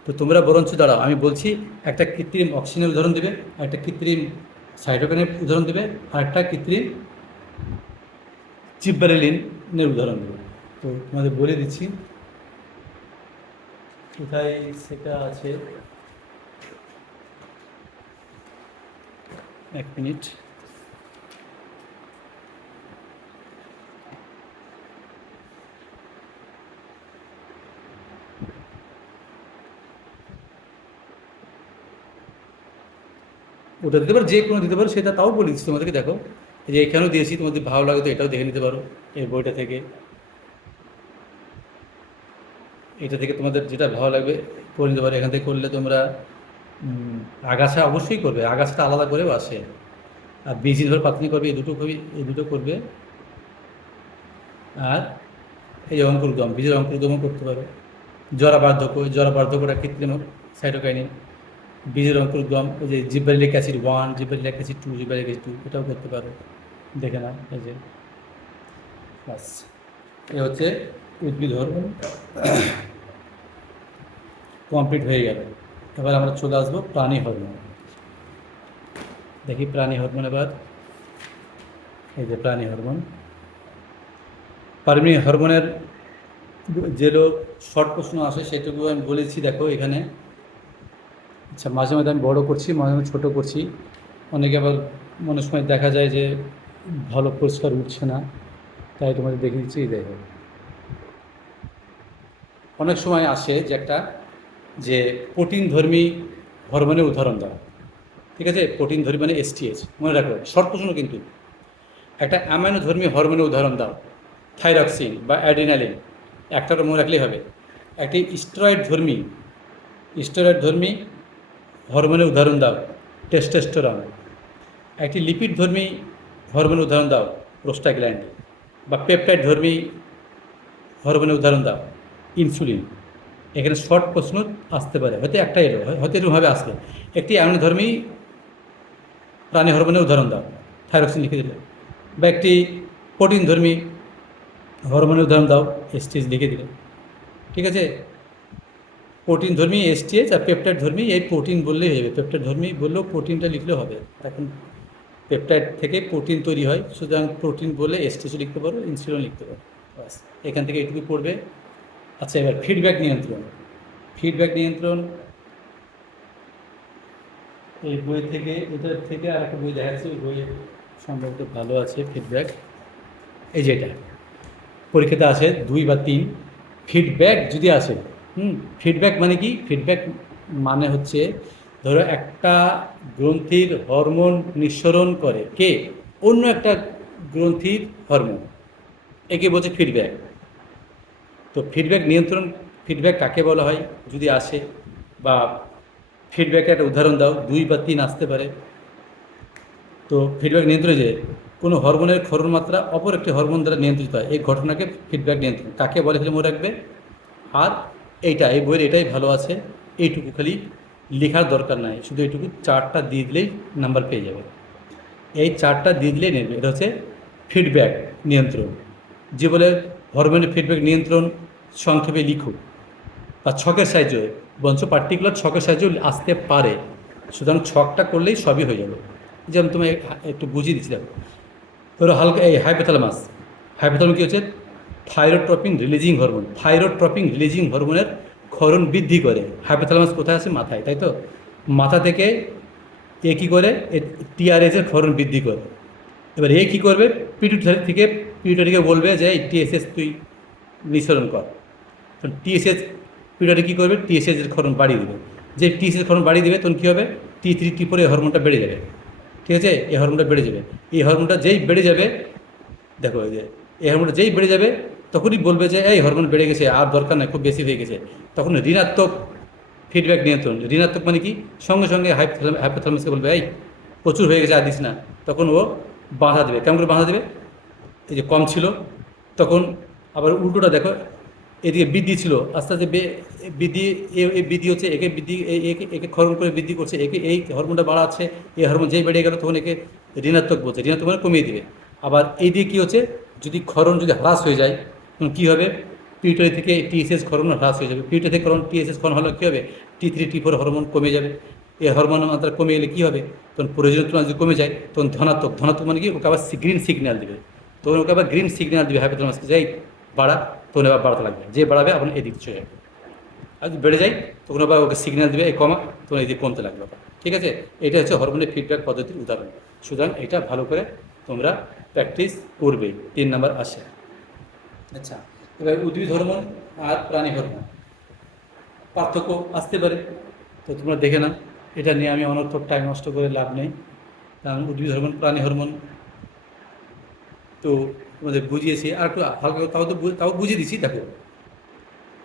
তো তোমরা বরঞ্চ দাঁড়াও, আমি বলছি একটা কৃত্রিম অক্সিনের উদাহরণ দেবে, আর একটা কৃত্রিম সাইটোকাইনের উদাহরণ দেবে, আর একটা কৃত্রিম জিববারেলিনের উদাহরণ দেবে। তো তোমাদের বলে দিচ্ছি কোথায় সেটা আছে। 1 মিনিট। ওটা দিতে পারো, যে কোনো দিতে পারো, সেটা তাও বলে দিচ্ছি তোমাদেরকে। দেখো এই যে এখানেও দিয়েছি, তোমাদের ভালো লাগে তো এটাও দেখে নিতে পারো এই বইটা থেকে। এটা থেকে তোমাদের যেটা ভালো লাগবে করে নিতে পারো। এখান থেকে করলে তোমরা আগাছা অবশ্যই করবে, আগাছাটা আলাদা করেও আসে। আর বীজ ধরে পাতনি করবে, এই দুটো করবে। আর এই যে অঙ্কুরোদ্গম, বীজের অঙ্কুরোদ্গমও করতে পারো। জরা বার্ধক্যটা কৃত্রিম সাইটোকাইনিন। বীজের অঙ্কুরোদ্গম, ওই যে জিব্বারিলিক অ্যাসিড 1, জিব্বারিলিক অ্যাসিড 2, জিব্বারিলিক অ্যাসিড 2, এটাও করতে পারো। দেখে নাও এই যে, বাস। এ হচ্ছে উদ্ভিদ হরমোন। কমপ্লিট হয়ে গেল। এবার আমরা চলে আসবো প্রাণী হরমোন। দেখি প্রাণী হরমোন এবার। এই যে প্রাণী হরমোন। প্রাণী হরমোনের যেগুলো শর্ট প্রশ্ন আসে সেটুকু আমি বলেছি, দেখো এখানে। আচ্ছা, মাঝে মাঝে আমি বড়ো করছি, মাঝে মাঝে ছোটো করছি। অনেকে আবার মনে সময় দেখা যায় যে ভালো পরিষ্কার উঠছে না, তাই তোমাদের দেখিয়ে দিচ্ছি। এই দেখো, অনেক সময় আসে যে একটা যে প্রোটিন ধর্মী হরমোনের উদাহরণ দাও। ঠিক আছে, প্রোটিন ধর্মী মানে এসটিএইচ, মনে রাখো শর্ট প্রশ্ন কিন্তু। একটা অ্যামাইনো ধর্মী হরমোনের উদাহরণ দাও, থাইরক্সিন বা অ্যাড্রিনালিন, একটার মনে রাখলেই হবে। একটি স্টেরয়েড ধর্মী হরমোনের উদাহরণ দাও, টেস্টোস্টেরন। একটি লিপিড ধর্মী হরমোনের উদাহরণ দাও, প্রোস্টাগ্ল্যান্ডিন। বা পেপটাইড ধর্মী হরমোনের উদাহরণ দাও, ইনসুলিন। এখানে শর্ট প্রশ্ন আসতে পারে, হয়তো একটা এলো, হয়তো এরকমভাবে আসবে। একটি অ্যামিনোধর্মী প্রাণী হরমোনের উদাহরণ দাও, থাইরক্সিন লিখে দিলে। বা একটি প্রোটিন ধর্মী হরমোনের উদাহরণ দাও, এসটিএইচ লিখে দিলে। ঠিক আছে, প্রোটিন ধর্মী এসটিএইচ আর পেপটাইড ধর্মী, এই প্রোটিন বললেই হবে। পেপটাইড ধর্মী বললেও প্রোটিনটা লিখলেও হবে। এখন পেপটাইড থেকে প্রোটিন তৈরি হয়, সুতরাং প্রোটিন বলে এসটিএইচও লিখতে পারো, ইনসুলিন লিখতে পারো। বাস, এখান থেকে এটুকু পড়বে। আচ্ছা, এবার ফিডব্যাক নিয়ন্ত্রণ। ফিডব্যাক নিয়ন্ত্রণ এই বই থেকে, এটার থেকে আর একটা বই দেখাচ্ছি, ওই বইয়ে সম্ভবত ভালো আছে ফিডব্যাক। এই যে এটা পরীক্ষাতে আসে 2 বা 3 ফিডব্যাক যদি আসে। ফিডব্যাক মানে কি? ফিডব্যাক মানে হচ্ছে, ধরো একটা গ্রন্থির হরমোন নিঃসরণ করে কে? অন্য একটা গ্রন্থির হরমোন, একে বলছে ফিডব্যাক। তো ফিডব্যাক নিয়ন্ত্রণ, ফিডব্যাক কাকে বলা হয় যদি আসে, বা ফিডব্যাকের একটা উদাহরণ দাও, 2 বা 3 আসতে পারে। তো ফিডব্যাক নিয়ন্ত্রণে যে কোনো হরমোনের ক্ষরণ মাত্রা অপর একটি হরমোন দ্বারা নিয়ন্ত্রিত হয়, এই ঘটনাকে ফিডব্যাক নিয়ন্ত্রণ কাকে বলে ফেলে মনে রাখবে। আর এই বইয়ের এটাই ভালো আছে, এইটুকু খালি লেখার দরকার নাই, শুধু এইটুকু চার্টটা দিয়ে দিলেই নাম্বার পেয়ে যাবে। এই চার্টটা দিয়ে দিলেই নেবে, এটা হচ্ছে ফিডব্যাক নিয়ন্ত্রণ। যে বলে হরমোনের ফিডব্যাক নিয়ন্ত্রণ সংক্ষেপে লিখো, বা ছকের সাহায্যে, বঞ্চ পার্টিকুলার ছকের সাহায্যে আসতে পারে। সুতরাং ছকটা করলেই সবই হয়ে যাবে। যেমন তুমি একটু বুঝিয়ে দিচ্ছি, দেখো। ধরো হালকা এই হাইপোথ্যালামাস। হাইপোথ্যালামাস কী হচ্ছে? Thyrotropin releasing hormone. Thyrotropin releasing হরমোনের ক্ষরণ বৃদ্ধি করে। হাইপোথ্যালামাস কোথায় আছে? মাথায়, তাই তো। মাথা থেকে এ কী করে? টিআরএসের ক্ষরণ বৃদ্ধি করে। এবার এ কী করবে? পিটুইটারি থেকে, পিটুইটারিকে বলবে যে এই টিএসএস তুই নিঃসরণ কর। তো টিএসএস, পিটুইটারি কী করবে? টিএসএসের ক্ষরণ বাড়িয়ে দেবে। যে টিএসএস ক্ষরণ বাড়িয়ে দেবে, তখন কী হবে? T3 T4 এই হরমোনটা বেড়ে যাবে। ঠিক আছে, এই হরমোনটা বেড়ে যাবে। এই হরমোনটা যেই বেড়ে যাবে, দেখো এই যে এই হরমোনটা যেই বেড়ে যাবে, তখনই বলবে যে এই হরমোন বেড়ে গেছে, আর দরকার নাই, খুব বেশি হয়ে গেছে। তখন ঋণাত্মক ফিডব্যাক নিয়ন্ত্রণ। ঋণাত্মক মানে কি? সঙ্গে সঙ্গে হাইপোথ্যালামাসকে বলবে এই প্রচুর হয়ে গেছে, আর দিস না। তখন ও বাধা দেবে। কেমন করে বাধা দেবে? এই যে কম ছিল, তখন আবার উল্টোটা দেখো, এদিকে বৃদ্ধি ছিল, আস্তে আস্তে বৃদ্ধি, বৃদ্ধি হচ্ছে, একে বৃদ্ধি, একে ক্ষরণ করে বৃদ্ধি করছে, একে এই হরমোনটা বাড়াচ্ছে। এই হরমোন যেই বেড়ে গেল, তখন একে ঋণাত্মক বলছে, ঋণাত্মক মানে কমিয়ে দেবে। আবার এই দিয়ে কী হচ্ছে? যদি ক্ষরণ যদি হ্রাস হয়ে যায়, তখন কী হবে? পিউটারি থেকে টিএসএস ক্ষরণ হ্রাস হয়ে যাবে। পিউটারি থেকে টিএসএস ক্ষরণ হলে কী হবে? T3 T4 হরমোন কমে যাবে। এই হরমোনের মাত্রা কমে গেলে কী হবে? তখন প্রয়োজনীয় তুলনায় যদি কমে যায়, তখন ধনাত্মক। ধনাত্মক মানে কি? ওকে আবার গ্রিন সিগন্যাল দেবে। তখন ওকে আবার গ্রিন সিগন্যাল দেবে হাইপোথ্যালামাসকে, যে বাড়া, তখন আবার বাড়াতে লাগবে। যে বাড়াবে আপনার এদিক চলে যাবে। আর যদি বেড়ে যায়, তখন আবার ওকে সিগন্যাল দেবে এই কমা, তখন এদিকে কমতে লাগবে। ঠিক আছে, এটা হচ্ছে হরমোনের ফিডব্যাক পদ্ধতির উদাহরণ। সুতরাং এটা ভালো করে তোমরা প্র্যাকটিস করবে। 3 নাম্বার আসে। আচ্ছা, এবার উদ্ভিদ হরমোন আর প্রাণী হরমোন পার্থক্য আসতে পারে, তো তোমরা দেখে নাও। এটা নিয়ে আমি অনর্থক টাইম নষ্ট করে লাভ নেই, কারণ উদ্ভিদ হরমোন প্রাণী হরমোন তো তোমাদের বুঝিয়েছি। আর একটু হালকা তাও বুঝিয়ে দিচ্ছি। দেখো,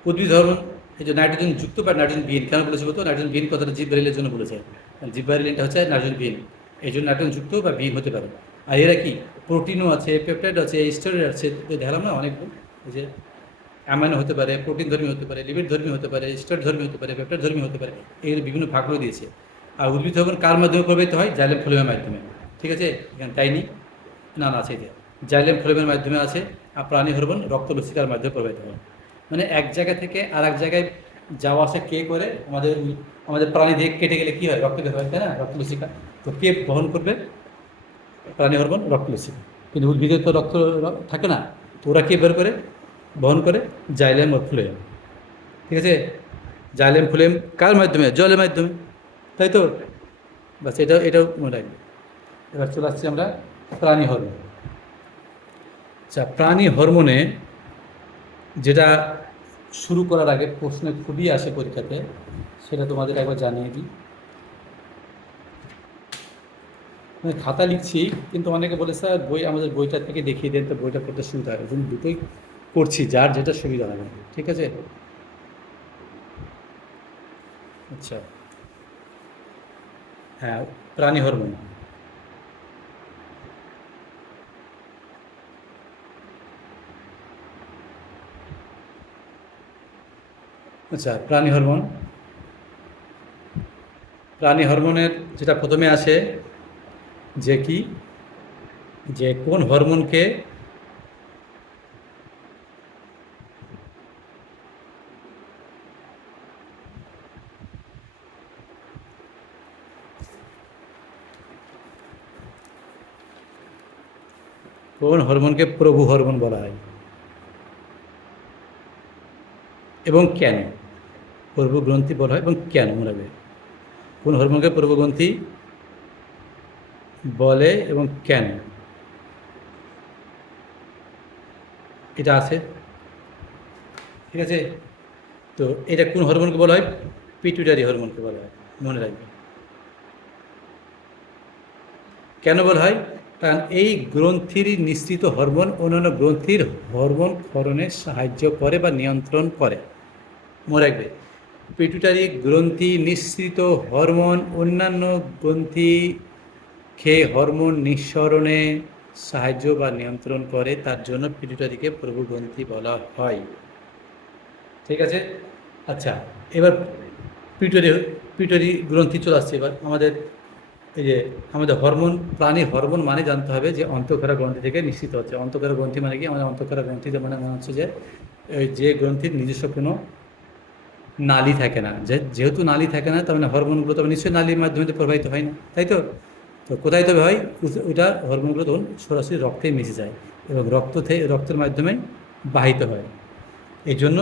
উদ্ভিদ হরমোন, এই যে নাইট্রোজেন যুক্ত বা নাইট্রোজেন বিহীন, কেন বলেছে বলতো? নাইট্রোজেন বিহীন কথাটা জিব্রাইলের জন্য বলেছে। জিব্রাইলটা হচ্ছে নাইট্রোজেন বিহীন, এই জন্য নাইট্রোজেন যুক্ত বা বিহীন হতে পারে। আর এরা কি? প্রোটিনও আছে, পেপটাইড আছে, স্টেরয়েড আছে, দেখালাম না অনেকগুলো। এই যে অ্যামাইনো হতে পারে, প্রোটিন ধর্মী হতে পারে, লিপিড ধর্মী হতে পারে, স্টেরয়েড ধর্মী হতে পারে, পেপটাইড ধর্মী হতে পারে। এগুলো বিভিন্ন ভাগ করে দিয়েছে। আর উদ্ভিদ হরমোন কার মাধ্যমে প্রবাহিত হয়? জাইলেম ফ্লোয়েমের মাধ্যমে। ঠিক আছে, এখানে তাই নি, না আছে, যে জাইলেম ফ্লোয়েমের মাধ্যমে আছে। আর প্রাণী হরমোন রক্তলসিকার মাধ্যমে প্রবাহিত হয়। মানে এক জায়গা থেকে আর এক জায়গায় যাওয়া আসা কে করে? আমাদের প্রাণী দেহ কেটে গেলে কি হয়? রক্ত বের হয়, তাই না? রক্তলসিকা। তো কে বহন করবে প্রাণী হরমোন? রক্তলসিকা। কিন্তু উদ্ভিদের তো রক্ত থাকে না, তো ওরা কে বের করে, বহন করে? জাইলেম ও ফ্লোয়েম। ঠিক আছে? জাইলেম ফ্লোয়েম কার মাধ্যমে? জলের মাধ্যমে, তাই তো? বাস এটাও মনে রাখবে। এবার চলে আসছি আমরা প্রাণী হরমোন। আচ্ছা, প্রাণী হরমোনে যেটা শুরু করার আগে প্রশ্ন খুবই আসে পরীক্ষাতে, সেটা তোমাদের একবার জানিয়ে দিই। আমি খাতা লিখছি, কিন্তু অনেকে বলে স্যার আমাদের বইটা থেকে দেখিয়ে দেন, তো বইটা পড়তে সুবিধা হয়। এবং দুটোই করছি, যার যেটা সুবিধা হবে। ঠিক আছে? আচ্ছা, হ্যাঁ, প্রাণী হরমোন। আচ্ছা, প্রাণী হরমোনের যেটা প্রথমে আসে, যে কি, যে কোন হরমোনকে, প্রভু হরমোন বলা হয়, এবং কেন প্রভু গ্রন্থি বলা হয়, এবং কেন মনে রাখবে। কোন হরমোনকে প্রভু গ্রন্থি বলে এবং কেন, এটা আছে। ঠিক আছে? তো এটা কোন হরমোনকে বলা হয়? পিটুইটারি হরমোনকে বলা হয়, মনে রাখবে। কেন বলা হয়? কারণ এই গ্রন্থির নিঃসৃত হরমোন অন্যান্য গ্রন্থির হরমোন ক্ষরণে সাহায্য করে বা নিয়ন্ত্রণ করে। মনে রাখবে, পিটুইটারি গ্রন্থি নিঃসৃত হরমোন অন্যান্য গ্রন্থি খেয়ে হরমোন নিঃসরণে সাহায্য বা নিয়ন্ত্রণ করে, তার জন্য পিটুইটারিকে প্রভু গ্রন্থি বলা হয়। ঠিক আছে? আচ্ছা, এবার পিটুইটারি পিটুইটারি গ্রন্থি চলে আসছে। এবার আমাদের এই যে আমাদের হরমোন, প্রাণী হরমোন মানে জানতে হবে যে অন্তঃক্ষরা গ্রন্থি থেকে নিঃসৃত হচ্ছে। অন্তঃক্ষরা গ্রন্থি মানে কি? আমাদের অন্তঃক্ষরা গ্রন্থিতে মানে মনে হচ্ছে যে যে গ্রন্থির নিজস্ব কোনো নালী থাকে না। যেহেতু নালী থাকে না, তার মানে হরমোনগুলো তবে নিশ্চয়ই নালীর মাধ্যমে তো প্রবাহিত হয় না, তাই তো? তো কোথায় তবে হয়? ওইটা হরমোনগুলো তখন সরাসরি রক্তে মিশে যায় এবং রক্তের মাধ্যমে বাহিত হয়। এই জন্য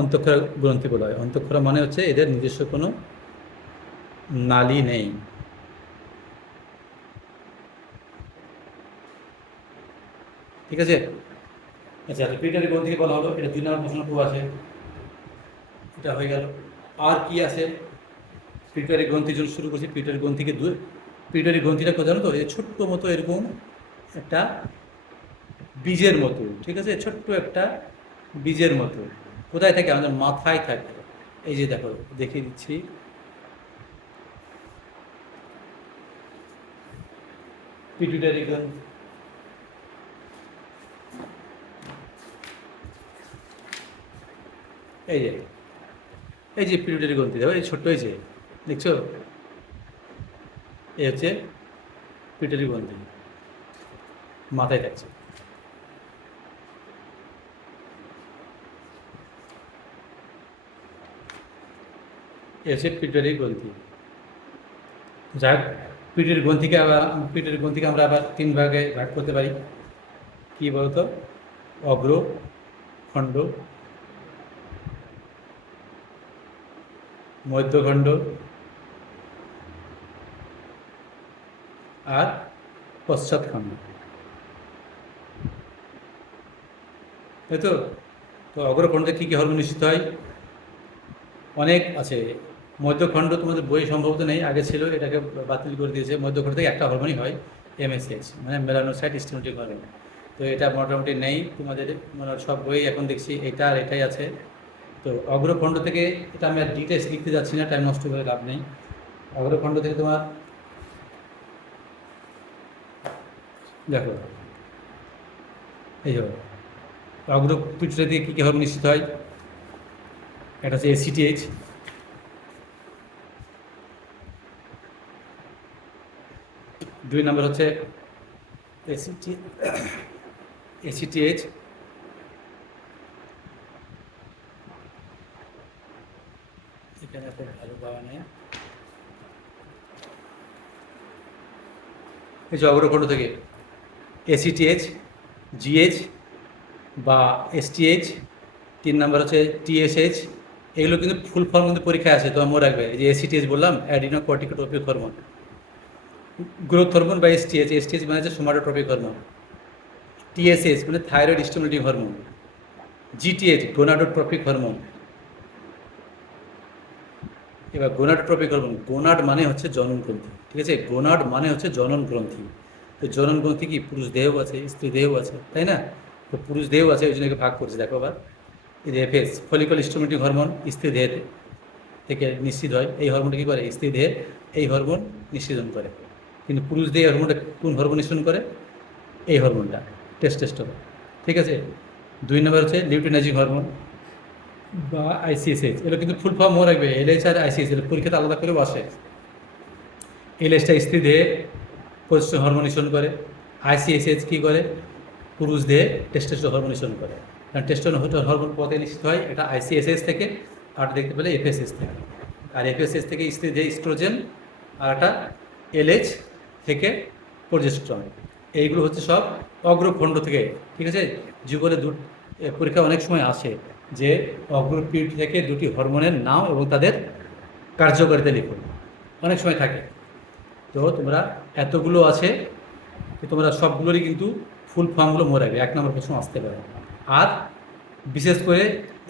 অন্তঃক্ষরা গ্রন্থি বলা হয়। অন্তঃক্ষরা মানে হচ্ছে এদের নিজস্ব কোনো নালী নেই। ঠিক আছে? আচ্ছা, তো পিটারি গ্রন্থিকে বলা হলো, এটা 2 নম্বর প্রশ্ন খুব আছে। এটা হয়ে গেল। আর কি আছে? পিটারি গ্রন্থির জন্য শুরু করছি। পিটারি গ্রন্থিটা কোথায় জানো তো? এই ছোট্ট মতো এরকম একটা বীজের মতো। ঠিক আছে? ছোট্ট একটা বীজের মতো। কোথায় থাকে? আমাদের মাথায় থাকে। এই যে দেখো, দেখিয়ে দিচ্ছি। পিটুইটারি গ্রন্থি, এই যে পিটুইটারি গ্রন্থি দেখো, এই ছোট্ট, এই যে দেখছো, এই হচ্ছে পিটুইটারি গ্রন্থি, মাথায় থাকছে। এই হচ্ছে পিটুইটারি গ্রন্থি। যাক, পিটুইটারি গ্রন্থিকে আমরা আবার 3 ভাগে ভাগ করতে পারি। কি বলতো? অগ্র, খণ্ড, মধ্যখণ্ড আর পশ্চাৎখণ্ড, তাই তো? তো অগ্রখণ্ডে কী কী হরমোন নিঃসৃত হয়? অনেক আছে। মধ্যখণ্ড তোমাদের বই সম্ভবত নেই, আগে ছিল, এটাকে বাতিল করে দিয়েছে। মধ্যখণ্ড থেকে একটা হরমোনই হয়, এমএসএইচ, মানে মেলানোসাইট স্টিমুলেটিং হরমোন। তো এটা মোটামুটি নেই তোমাদের, মানে সব বই এখন দেখছি এটা আর এটাই আছে। তো অগ্রখণ্ড থেকে, এটা আমি আর ডিটেলস লিখতে যাচ্ছি না, টাইম নষ্ট করে লাভ নেই। অগ্রখণ্ড থেকে তোমার দেখো, এই যে অগ্রপিঠটা দিয়ে কী কী হরমোন নিঃসৃত হয়? একটা হচ্ছে এসিটিএইচ, 2 নম্বর হচ্ছে এসিটি এসিটিএইচ, এখানে খুব ভালো পাওয়া নেই। এই যে অগ্রখণ্ড থেকে এসিটিএইচ, জিএইচ বা এসটিএইচ, 3 নাম্বার হচ্ছে টিএসএইচ, এগুলো কিন্তু ফুল ফর্ম কিন্তু পরীক্ষায় আছে, তোমার মনে রাখবে। এই যে এসিটিএইচ বললাম, adeno corticotropic hormone, growth hormone বা এসটিএইচ। এসটিএইচ মানে হচ্ছে সোমাটোট্রপিক হরমোন। টিএসএইচ মানে thyroid stimulating hormone. GTH gonadotropic hormone. এবার গোনাডোট্রপিক হরমোন, গোনাড মানে হচ্ছে জনন গ্রন্থি, ঠিক আছে? গোনাড মানে হচ্ছে জনন গ্রন্থি। তো জনন গ্রন্থি কি পুরুষ দেহেও আছে, স্ত্রী দেহেও আছে, তাই না? তো পুরুষ দেহেও আছে, ওই জন্য একে ভাগ করছে। দেখো আবার এই যে এফএস, ফলিকল স্টিমুলেটিং হরমোন, স্ত্রী দেহে থেকে নিশ্চিত হয়। এই হরমোনটা কী করে? স্ত্রী দেহে এই হরমোন নিঃসৃজন করে। কিন্তু পুরুষ দেহে হরমোনটা কোন হরমোন নিঃসরণ করে? এই হরমোনটা, টেস্টোস্টেরন, ঠিক আছে? 2 নম্বর হচ্ছে লিউটিনাইজিং হরমোন বা আইসিএসএইচ। এগুলো কিন্তু ফুল ফর্ম মনে রাখবে, এলএইচ আর আইসিএস, এগুলো পরীক্ষাতে আলাদা করেও আসে। এলএইচটা স্ত্রী দেহে প্রজেস্টেরন হরমোন নিঃসরণ করে। আইসিএসএইচ কী করে? পুরুষ দেহে টেস্টোস্টেরন হরমোন নিঃসরণ করে। কারণ টেস্টোস্টেরন হরমোন পথে নিশ্চিত হয়, এটা আইসিএসএইচ থেকে, আর দেখতে পেলে এফএসএস থেকে। আর এফএসএস থেকে স্ত্রী দেহে ইস্ট্রোজেন, আর একটা এলএইচ থেকে প্রজেস্টেরন। এইগুলো হচ্ছে সব অগ্রখণ্ড থেকে, ঠিক আছে? যুগলে পরীক্ষা অনেক সময় আসে যে অগ্রপিঠ থেকে দুটি হরমোনের নাম এবং তাদের কার্যকারিতা লিখুন, অনেক সময় থাকে। তো তোমরা এতগুলো আছে, তোমরা সবগুলোরই কিন্তু ফুল ফর্মগুলো মনে রাখবে, 1 নম্বর প্রশ্ন আসতে পারে। আর বিশেষ করে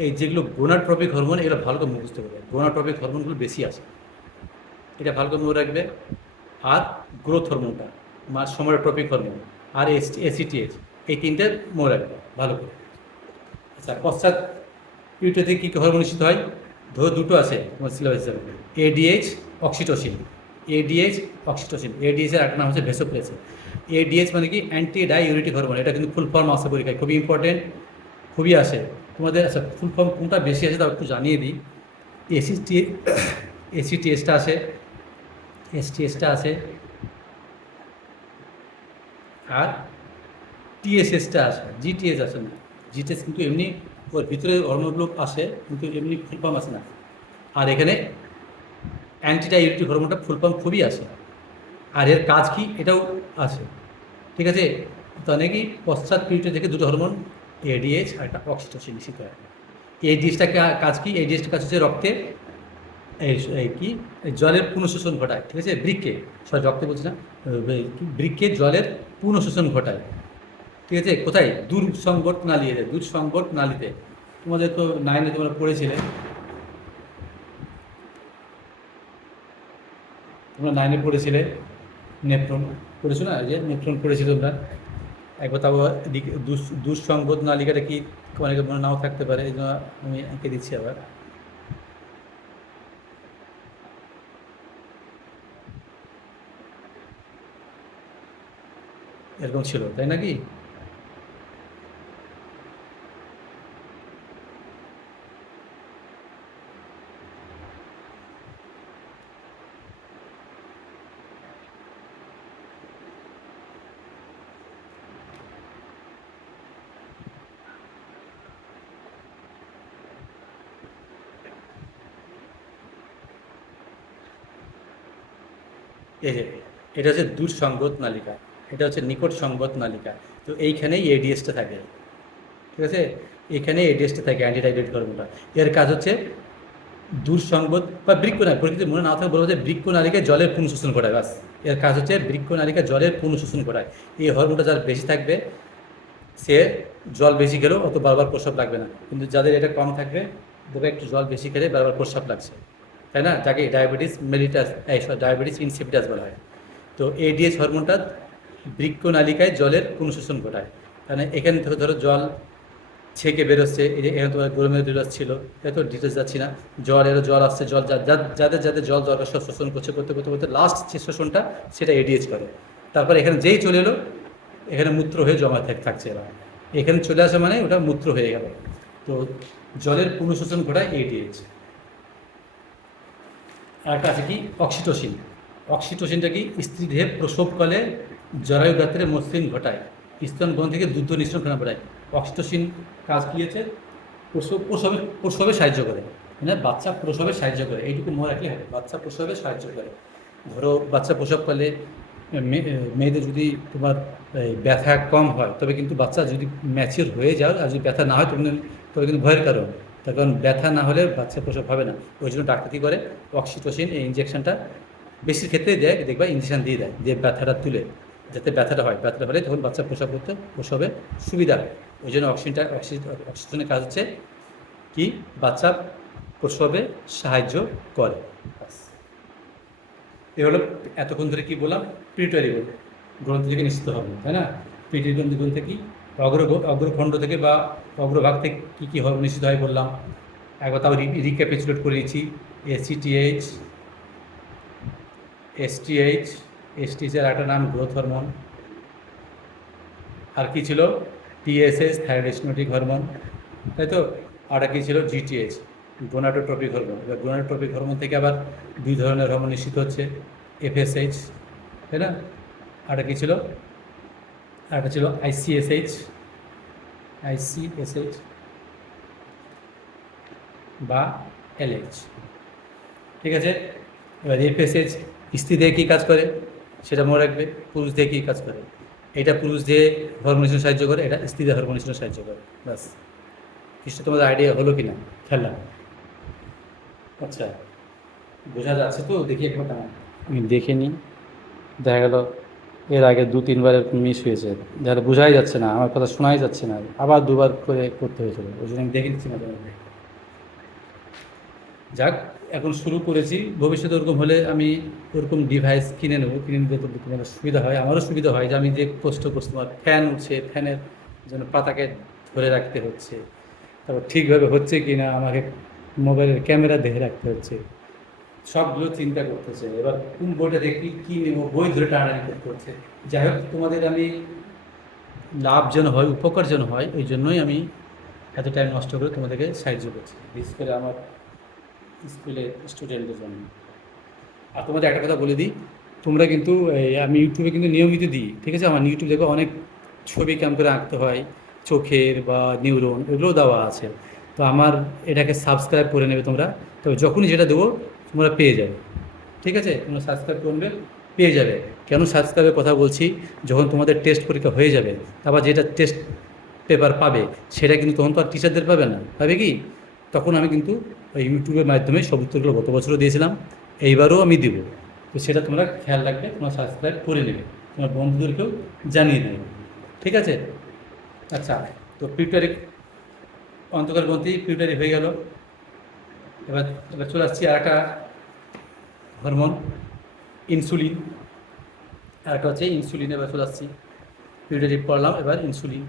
এই যেগুলো গোনাডোট্রপিক হরমোন, এগুলো ভালো করে মুখস্থ করবে। গোনাডোট্রপিক হরমোনগুলো বেশি আসে, এটা ভালো করে মনে রাখবে। আর গ্রোথ হরমোনটা সোমাটোট্রপিক হরমোন, আর এসিটিএইচ, এই 3টে মনে রাখবে ভালো করে। আচ্ছা, পশ্চাৎ পিউটারি থেকে কী কী হরমোন নিশ্চিত হয়? ধরো দুটো আছে তোমার সিলেবাস হিসাবে, এডিএইচ, অক্সিটোসিন। ADH, oxytocin. এডিএইচের একটা নাম হচ্ছে ভেসোপ্রেসিন। এডিএইচ মানে কি? Anti diuretic hormone. এটা কিন্তু ফুল ফর্ম আসে পরীক্ষায়, খুবই ইম্পর্টেন্ট, খুবই আসে তোমাদের। আচ্ছা, ফুল ফর্ম কোনটা বেশি আছে তাও একটু জানিয়ে দিই। এসিটি এসিটিএসটা আছে, এসটিএসটা আছে, আর টিএসএসটা আছে, জিটিএস আছে না। জিটিএস কিন্তু এমনি ওর ভিতরে হরমোনগুলো আসে, কিন্তু এমনি ফুল ফর্ম আসে না। আর এখানে অ্যান্টিডাইউরেটিক হরমোনটা ফুল ফর্ম খুবই আসে, আর এর কাজ কি এটাও আছে, ঠিক আছে? তাহলে কি পশ্চাৎ পিউটারি থেকে দুটো হরমোন, এডিএইচ আর একটা অক্সিটোসিন নিশ্চিত হয়। এডিএইচটা কাজ কি? এডিএইচটার কাজ হচ্ছে রক্তে এই কি জলের পুনঃশোষণ ঘটায়, ঠিক আছে? বৃক্কে, সরি রক্তে বলছি না, বৃক্কে জলের পুনঃশোষণ ঘটায়, ঠিক আছে? কোথায়? দূরসংবট নালীতে, দূরসংবট নালীতে। তোমাদের তো 9-এ তোমরা পড়েছিলে, তোমরা 9-এ পড়েছিলে নেফ্রন, পড়েছো না? এই যে নেফ্রন পড়েছিল তোমরা একবার। তাও এদিকে দূরসংবট নালিকাটা কি অনেকে মনে নাও থাকতে পারে, এই জন্য আমি এঁকে দিচ্ছি আবার। এরকম ছিল, তাই নাকি? এই যে এটা হচ্ছে দূর সঙ্গত নালিকা, এটা হচ্ছে নিকট সঙ্গত নালিকা। তো এইখানেই এডিএসটা থাকে, ঠিক আছে? এখানে এডিএসটা থাকে, অ্যান্টিডাইরেট হরমোনটা। এর কাজ হচ্ছে দূর সংগত বা বৃক্ক নালী, প্রকৃতি মনে না থাকে বলবো যে বৃক্ক নালিকায় জলের পুনঃশোষণ ঘটায়, বাস। এর কাজ হচ্ছে বৃক্ক নালিকায় জলের পুনঃশোষণ ঘটায়। এই হরমোনটা যার বেশি থাকবে, সে জল বেশি খেলেও অত বারবার প্রস্রাব লাগবে না। কিন্তু যাদের এটা কম থাকবে, দেখবে একটু জল বেশি খেলে বারবার প্রস্রাব লাগছে, তাই না? যাকে ডায়াবেটিস মেলিটাস, ডায়াবেটিস ইনসিপিটাস বলা হয়। তো এডিএস হরমোনটা বৃক্ক নালিকায় জলের পুনঃশোষণ ঘটায়। কারণ এখান থেকে ধরো জল ছেঁকে বেরোচ্ছে, এই যে এখানে তোমার গরমের ডিটেলস ছিল, এত ডিটেলস যাচ্ছি না। জল আসছে, জল যাদের যাদের জল দরকার সব শোষণ করছে, করতে করতে করতে লাস্ট যে শোষণটা সেটা এডিএইচ করে। তারপর এখানে যেই চলে এলো, এখানে মূত্র হয়ে জমা থাকছে এরা, এখানে চলে আসে মানে ওটা মূত্র হয়ে গেল। তো জলের পুনঃশোষণ ঘটায় এডিএইচ। আর একটা আছে কি? অক্সিটোসিন। অক্সিটোসিনটা কি? স্ত্রী দেহে প্রসবকালে জরায়ু গাত্রে মসৃণ ঘটায়, স্তন গ্রন্থি থেকে দুধ নিঃসরণ ঘটায়। অক্সিটোসিন কাজ কি আছে? প্রসবে সাহায্য করে। মানে বাচ্চা প্রসবে সাহায্য করে, এইটুকু মনে রাখলে হবে, বাচ্চা প্রসবে সাহায্য করে। ধরো বাচ্চা প্রসবকালে মেয়েদের যদি তোমার এই ব্যথা কম হয়, তবে কিন্তু বাচ্চা যদি ম্যাচিওর হয়ে যায় আর যদি ব্যথা না হয় তখন, তবে কিন্তু ভয়ের কারণ। তার কারণ ব্যথা না হলে বাচ্চা প্রসব হবে না। ওই জন্য ডাক্তার কী করে, অক্সিটোসিন এই ইঞ্জেকশনটা বেশির ক্ষেত্রেই দেয়, দেখবা ইঞ্জেকশন দিয়ে দেয়, দিয়ে ব্যথাটা তুলে, যাতে ব্যথাটা হয়, ব্যথাটা হলে তখন বাচ্চা প্রসব করতে, প্রসবে সুবিধা হয়। ওই জন্য অক্সিটোসিনের কাজ হচ্ছে কি, বাচ্চা প্রসবে সাহায্য করে। এ হলো এতক্ষণ ধরে কি বললাম, পিটুইটারি গ্রন্থি থেকে নিশ্চিত হবে, তাই না? পিটুইটারি গ্রন্থি কি, অগ্রখণ্ড থেকে বা অগ্রভাগ থেকে কী কী হরমোন নিশ্চিত হয় বললাম, একবার তাও রিক্যাপিচুলেট করে দিচ্ছি। এসিটিএইচ, এসটিএইচ, এসটিএইচের একটা নাম গ্রোথ হরমোন। আর কি ছিল, টিএসএস, থাইরয়েড হরমোন, তাই তো। আর কি ছিল, জিটিএইচ, গোনাডোট্রপিক হরমোন। এবার গোনাডোট্রপিক হরমোন থেকে আবার দুই ধরনের হরমোন নিশ্চিত হচ্ছে, এফএসএইচ, তাই না। আর কি ছিল, আরেকটা ছিল আইসিএসএইচ, আইসিএসএইচ বা এলএইচ, ঠিক আছে। এবার এফএসএইচ স্ত্রী দিয়ে কী কাজ করে সেটা মনে রাখবে, পুরুষ দিয়ে কী কাজ করে। এটা পুরুষ দিয়ে হরমোনেশনে সাহায্য করে, এটা স্ত্রী দিয়ে হরমোনেশনে সাহায্য করে, ব্যাস। কিছু তোমাদের আইডিয়া হলো কি না খেলা? আচ্ছা, বোঝা যাচ্ছে তো? দেখি একবার আমি দেখে নিই। দেখা গেল এর আগে 2-3 বার এরকম মিস হয়েছে, যারা বোঝাই যাচ্ছে না, আমার কথা শোনাই যাচ্ছে না, আবার 2বার করে করতে হয়েছিল, ওই জন্য আমি দেখে নিচ্ছি না তোমাদের। যাক, এখন শুরু করেছি, ভবিষ্যতে ওরকম হলে আমি ওরকম ডিভাইস কিনে নেবো, কিনে নিতে তো তোমার সুবিধা হয়, আমারও সুবিধা হয় যে আমি যে কষ্ট করছি, তোমার ফ্যান উঠছে, ফ্যানের জন্য পাতাকে ধরে রাখতে হচ্ছে, তারপর ঠিকভাবে হচ্ছে কি না আমাকে মোবাইলের ক্যামেরা দেখে রাখতে হচ্ছে, সবগুলো চিন্তা করতেছে। এবার কোন বইটা দেখি, কী নেবো, বই ধরে টানাটানি করতে হচ্ছে। যাই হোক, তোমাদের আমি লাভ যেন হয়, উপকার যেন হয়, ওই জন্যই আমি এত টাইম নষ্ট করে তোমাদেরকে সাহায্য করছি, বিশেষ করে আমার স্কুলের স্টুডেন্টদের জন্য। আর তোমাদের একটা কথা বলে দিই, তোমরা কিন্তু আমি ইউটিউবে কিন্তু নিয়মিত দিই, ঠিক আছে। আমার ইউটিউব দেখো অনেক ছবি কেমন করে আঁকতে হয়, চোখের বা নিউরন, এগুলোও দেওয়া আছে। তো আমার এটাকে সাবস্ক্রাইব করে নেবে তোমরা, তবে যখনই যেটা দেবো তোমরা পেয়ে যাবে, ঠিক আছে। তোমরা সাবস্ক্রাইব করবে, পেয়ে যাবে। কেন সাবস্ক্রাইবের কথা বলছি, যখন তোমাদের টেস্ট পরীক্ষা হয়ে যাবে, তারপর যেটা টেস্ট পেপার পাবে সেটা কিন্তু তখন তো আর টিচারদের পাবে না, পাবে কি, তখন আমি কিন্তু ওই ইউটিউবের মাধ্যমে সব উত্তরগুলো গত বছরও দিয়েছিলাম, এইবারও আমি দেব। তো সেটা তোমরা খেয়াল রাখবে, তোমরা সাবস্ক্রাইব করে নেবে, তোমার বন্ধুদেরকেও জানিয়ে দেবে, ঠিক আছে। আচ্ছা, তো পিউটারি, অন্ধকার গ্রন্থি পিউটারি হয়ে গেল। এবার এবার চলে আসছি আর একটা হরমোন, ইনসুলিন। আর একটা হচ্ছে ইনসুলিন। এবার চলে আসছি, পিউটারি পড়লাম, এবার ইনসুলিন।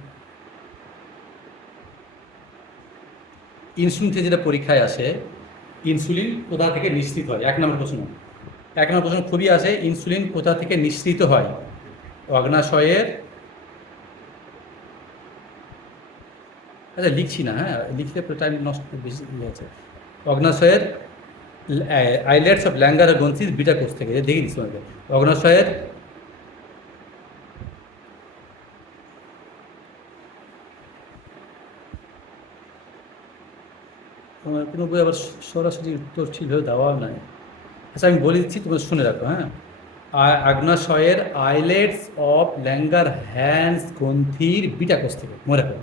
ইনসুলিন থেকে যেটা পরীক্ষায় আসে, ইনসুলিন কোথা থেকে নিঃসৃত হয়, 1 নম্বর প্রশ্ন। 1 নম্বর প্রশ্ন খুবই আসে, ইনসুলিন কোথা থেকে নিঃসৃত হয়। অগ্নাশয়ের, আচ্ছা লিখছি না, হ্যাঁ লিখলে টাইম নষ্ট বেশি আছে। অগ্নাশয়ের আইলেটস অফ ল্যাঙ্গার গন্থিস বিটা কোষ থেকে, দেখে দিচ্ছি তোমাকে। অগ্নাশয়ের তোমার কোনো বই আবার সরাসরি উত্তর ঠিকভাবে দেওয়া নাই। আচ্ছা আমি বলে দিচ্ছি, তোমরা শুনে রাখো, হ্যাঁ। অগ্নাশয়ের আইলেটস অফ ল্যাঙ্গার হ্যান্স গ্রন্থির বিটা কোষ থেকে, মনে রাখো।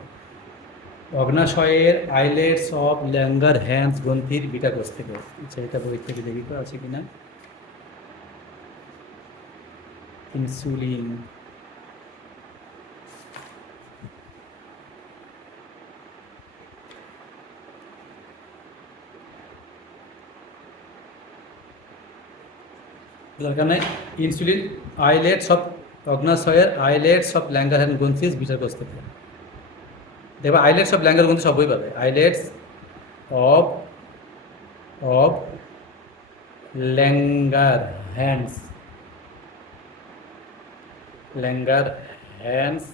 অগ্নাশয়ের আইলেটস অফ ল্যাঙ্গার হ্যান্স গ্রন্থির বিটা কোষ থেকে। আচ্ছা, এটা বই থেকে দেখি তো আছে কিনা। ইনসুলিন, দরকার নাই। ইনসুলিন আইলেটস অফ, অগ্নাশয়ের আইলেটস অফ ল্যাঙ্গার হ্যান্ড গ্রন্থিস বিটার কোষ থেকে। দেখবা আইলেটস অফ ল্যাঙ্গার গ্রন্থি সবই পাবে, islets of, of Langerhans, Langerhans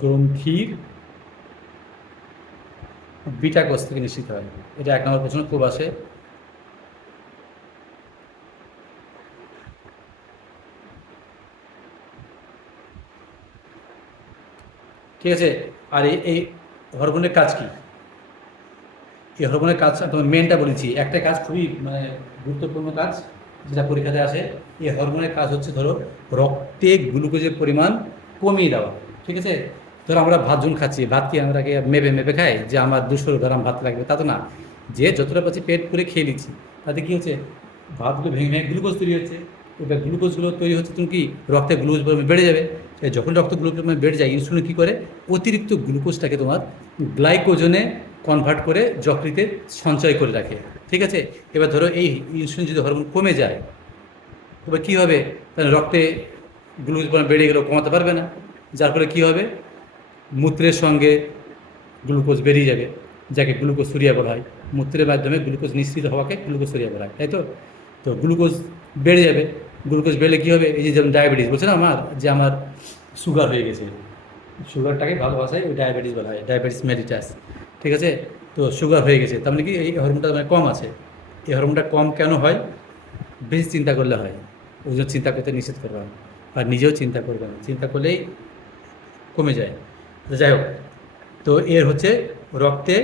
গ্রন্থির বিটা কোষ থেকে নিশ্চিত হয়। এটা 1 নম্বর প্রশ্ন খুব আসে। ঠিক আছে। আর এই হরমোনের কাজ কি? এই হরমোনের কাজ তোমার মেনটা বলেছি, একটা কাজ খুবই মানে গুরুত্বপূর্ণ কাজ যেটা পরীক্ষাতে আসে। এই হরমোনের কাজ হচ্ছে ধরো রক্তে গ্লুকোজের পরিমাণ কমিয়ে দেওয়া। ঠিক আছে, ধরো আমরা ভাত যখন খাচ্ছি, ভাত কি আমরা মেপে মেপে খাই যে আমার 200 গ্রাম ভাত লাগবে, তা তো না। যে যতটা পাচ্ছি পেট করে খেয়ে নিচ্ছি, তাতে কী হচ্ছে, ভাতগুলো ভেঙে ভেঙে গ্লুকোজ তৈরি হচ্ছে। ওটা গ্লুকোজগুলো তৈরি হচ্ছে, তুমি কি রক্তে গ্লুকোজ পরিমাণ বেড়ে যাবে। যখন রক্ত গ্লুকোজ পরিমাণ বেড়ে যায়, ইনসুলিন কী করে, অতিরিক্ত গ্লুকোজটাকে তোমার গ্লাইকোজনে কনভার্ট করে যকৃতে সঞ্চয় করে রাখে। ঠিক আছে, এবার ধরো এই ইনসুলিন যদি হরমোন কমে যায়, তবে কী হবে, তাহলে রক্তে গ্লুকোজ পরিমাণ বেড়ে গেলেও কমাতে পারবে না। যার ফলে কী হবে, মূত্রের সঙ্গে গ্লুকোজ বেরিয়ে যাবে, যাকে গ্লুকোজুরিয়া বলা হয়। মূত্রের মাধ্যমে গ্লুকোজ নিঃসৃত হওয়াকে গ্লুকোজুরিয়া বলা হয়, তাই তো। তো গ্লুকোজ বেড়ে যাবে, গ্লুকোজ বেড়ে কী হবে, এই যে যেমন ডায়াবেটিস বলছে না আমার, যে আমার সুগার হয়ে গেছে, সুগারটাকে ভালো ভাষায় ওই ডায়াবেটিস বলা হয়, ডায়াবেটিস মেলিটাস। ঠিক আছে, তো সুগার হয়ে গেছে, তার মানে কি এই হরমোনটা মানে কম আছে। এই হরমোনটা কম কেন হয়, বেশি চিন্তা করলে হয়। ওই জন্য চিন্তা করতে নিষেধ করবে, আর নিজেও চিন্তা করবে না, চিন্তা করলেই কমে যায়। তো যাই হোক, তো এর হচ্ছে রক্তে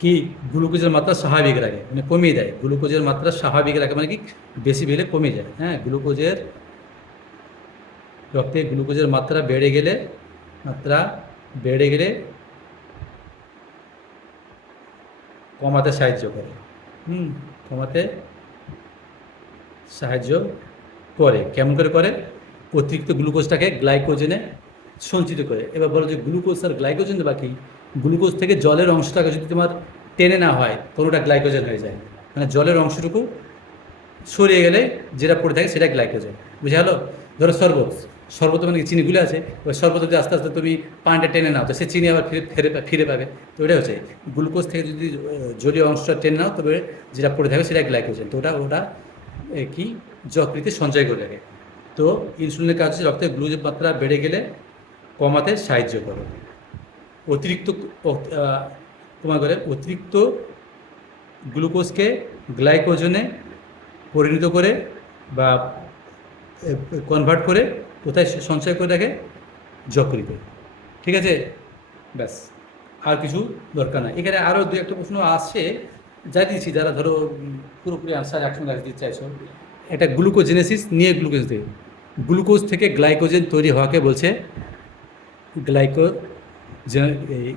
কি গ্লুকোজের মাত্রা স্বাভাবিক রাখে, মানে কমিয়ে দেয়। গ্লুকোজের মাত্রা স্বাভাবিক রাখে মানে কি, বেশি বেড়ে কমে যায়। হ্যাঁ, গ্লুকোজের রক্তে গ্লুকোজের মাত্রা বেড়ে গেলে কমাতে সাহায্য করে। কমাতে সাহায্য করে। কেমন করে করে, অতিরিক্ত গ্লুকোজটাকে গ্লাইকোজেনে সঞ্চিত করে। এবার বলো যে গ্লুকোজ আর গ্লাইকোজেন বাকি, গ্লুকোজ থেকে জলের অংশটাকে যদি তোমার টেনে না হয়, তখন ওটা গ্লাইকোজেন হয়ে যায়। মানে জলের অংশটুকু সরিয়ে গেলে যেটা পড়ে থাকে সেটা গ্লাইকোজেন। বুঝে গেলো। ধরো শরবত মানে চিনি গুলে আছে, ওই শরবত যদি আস্তে আস্তে তুমি পানিটা টেনে নাও, তো সে চিনি আবার ফিরে পাবে। তো ওটা হচ্ছে গ্লুকোজ থেকে যদি জলীয় অংশটা টেনে নাও, তবে যেটা পড়ে থাকে সেটা গ্লাইকোজেন। তো ওটা কি যকৃতে সঞ্চয় করে রাখে। তো ইনসুলিনের কাজ হচ্ছে রক্তে গ্লুকোজের মাত্রা বেড়ে গেলে কমাতে সাহায্য করে। অতিরিক্ত তোমার করে অতিরিক্ত গ্লুকোজকে গ্লাইকোজনে পরিণত করে বা কনভার্ট করে কোথায় সঞ্চয় করে রাখে, যকৃতে। ঠিক আছে, ব্যাস, আর কিছু দরকার নাই। এখানে আরও দু একটা প্রশ্ন আসছে, যা দিয়েছি, যারা ধরো পুরোপুরি আনসার একসঙ্গে দিতে চাইছো। এটা গ্লুকোজেনেসিস নিয়ে গ্লুকোজ থেকে গ্লুকোজ থেকে গ্লাইকোজেন তৈরি হওয়াকে বলছে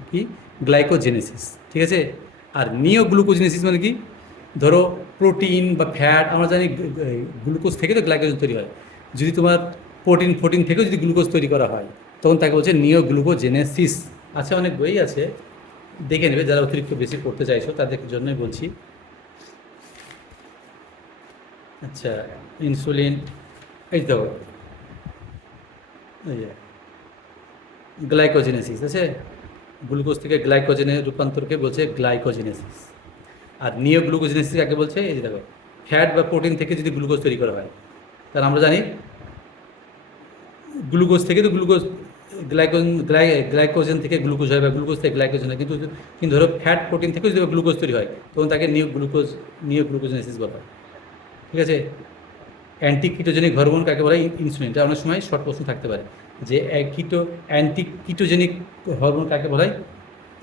কি গ্লাইকোজেনেসিস। ঠিক আছে, আর নিওগ্লুকোজেনেসিস মানে কি, ধরো প্রোটিন বা ফ্যাট, আমরা জানি গ্লুকোজ থেকে তো গ্লাইকোজেন তৈরি হয়। যদি তোমার প্রোটিন থেকেও যদি গ্লুকোজ তৈরি করা হয়, তখন তাকে বলছে নিওগ্লুকোজেনেসিস। আচ্ছা, অনেক বই আছে, দেখে নেবে, যারা অতিরিক্ত বেশি পড়তে চাইছো তাদের জন্যই বলছি। আচ্ছা, ইনসুলিন, এই তো এই যে গ্লাইকোজেনেসিস আছে, গ্লুকোজ থেকে গ্লাইকোজেনের রূপান্তরকে বলছে গ্লাইকোজেনেসিস। আর নিওগ্লুকোজেনেসিস কাকে বলছে, এই যে দেখো, ফ্যাট বা প্রোটিন থেকে যদি গ্লুকোজ তৈরি করা হয়, তাহলে আমরা জানি গ্লুকোজ থেকে তো গ্লাইকোজেন থেকে গ্লুকোজ হয়, বা গ্লুকোজ থেকে গ্লাইকোজেন হয়। কিন্তু ধরো ফ্যাট প্রোটিন থেকেও যদি গ্লুকোজ তৈরি হয়, তখন তাকে নিওগ্লুকোজেনেসিস বলা হয়। ঠিক আছে, অ্যান্টিকিটোজেনিক হরমোন কাকে বলে, ইনসুলিন। এটা অনেক সময় শর্ট প্রশ্ন থাকতে পারে, যে অ্যান্টিকিটোজেনিক হরমোন কাকে বলে,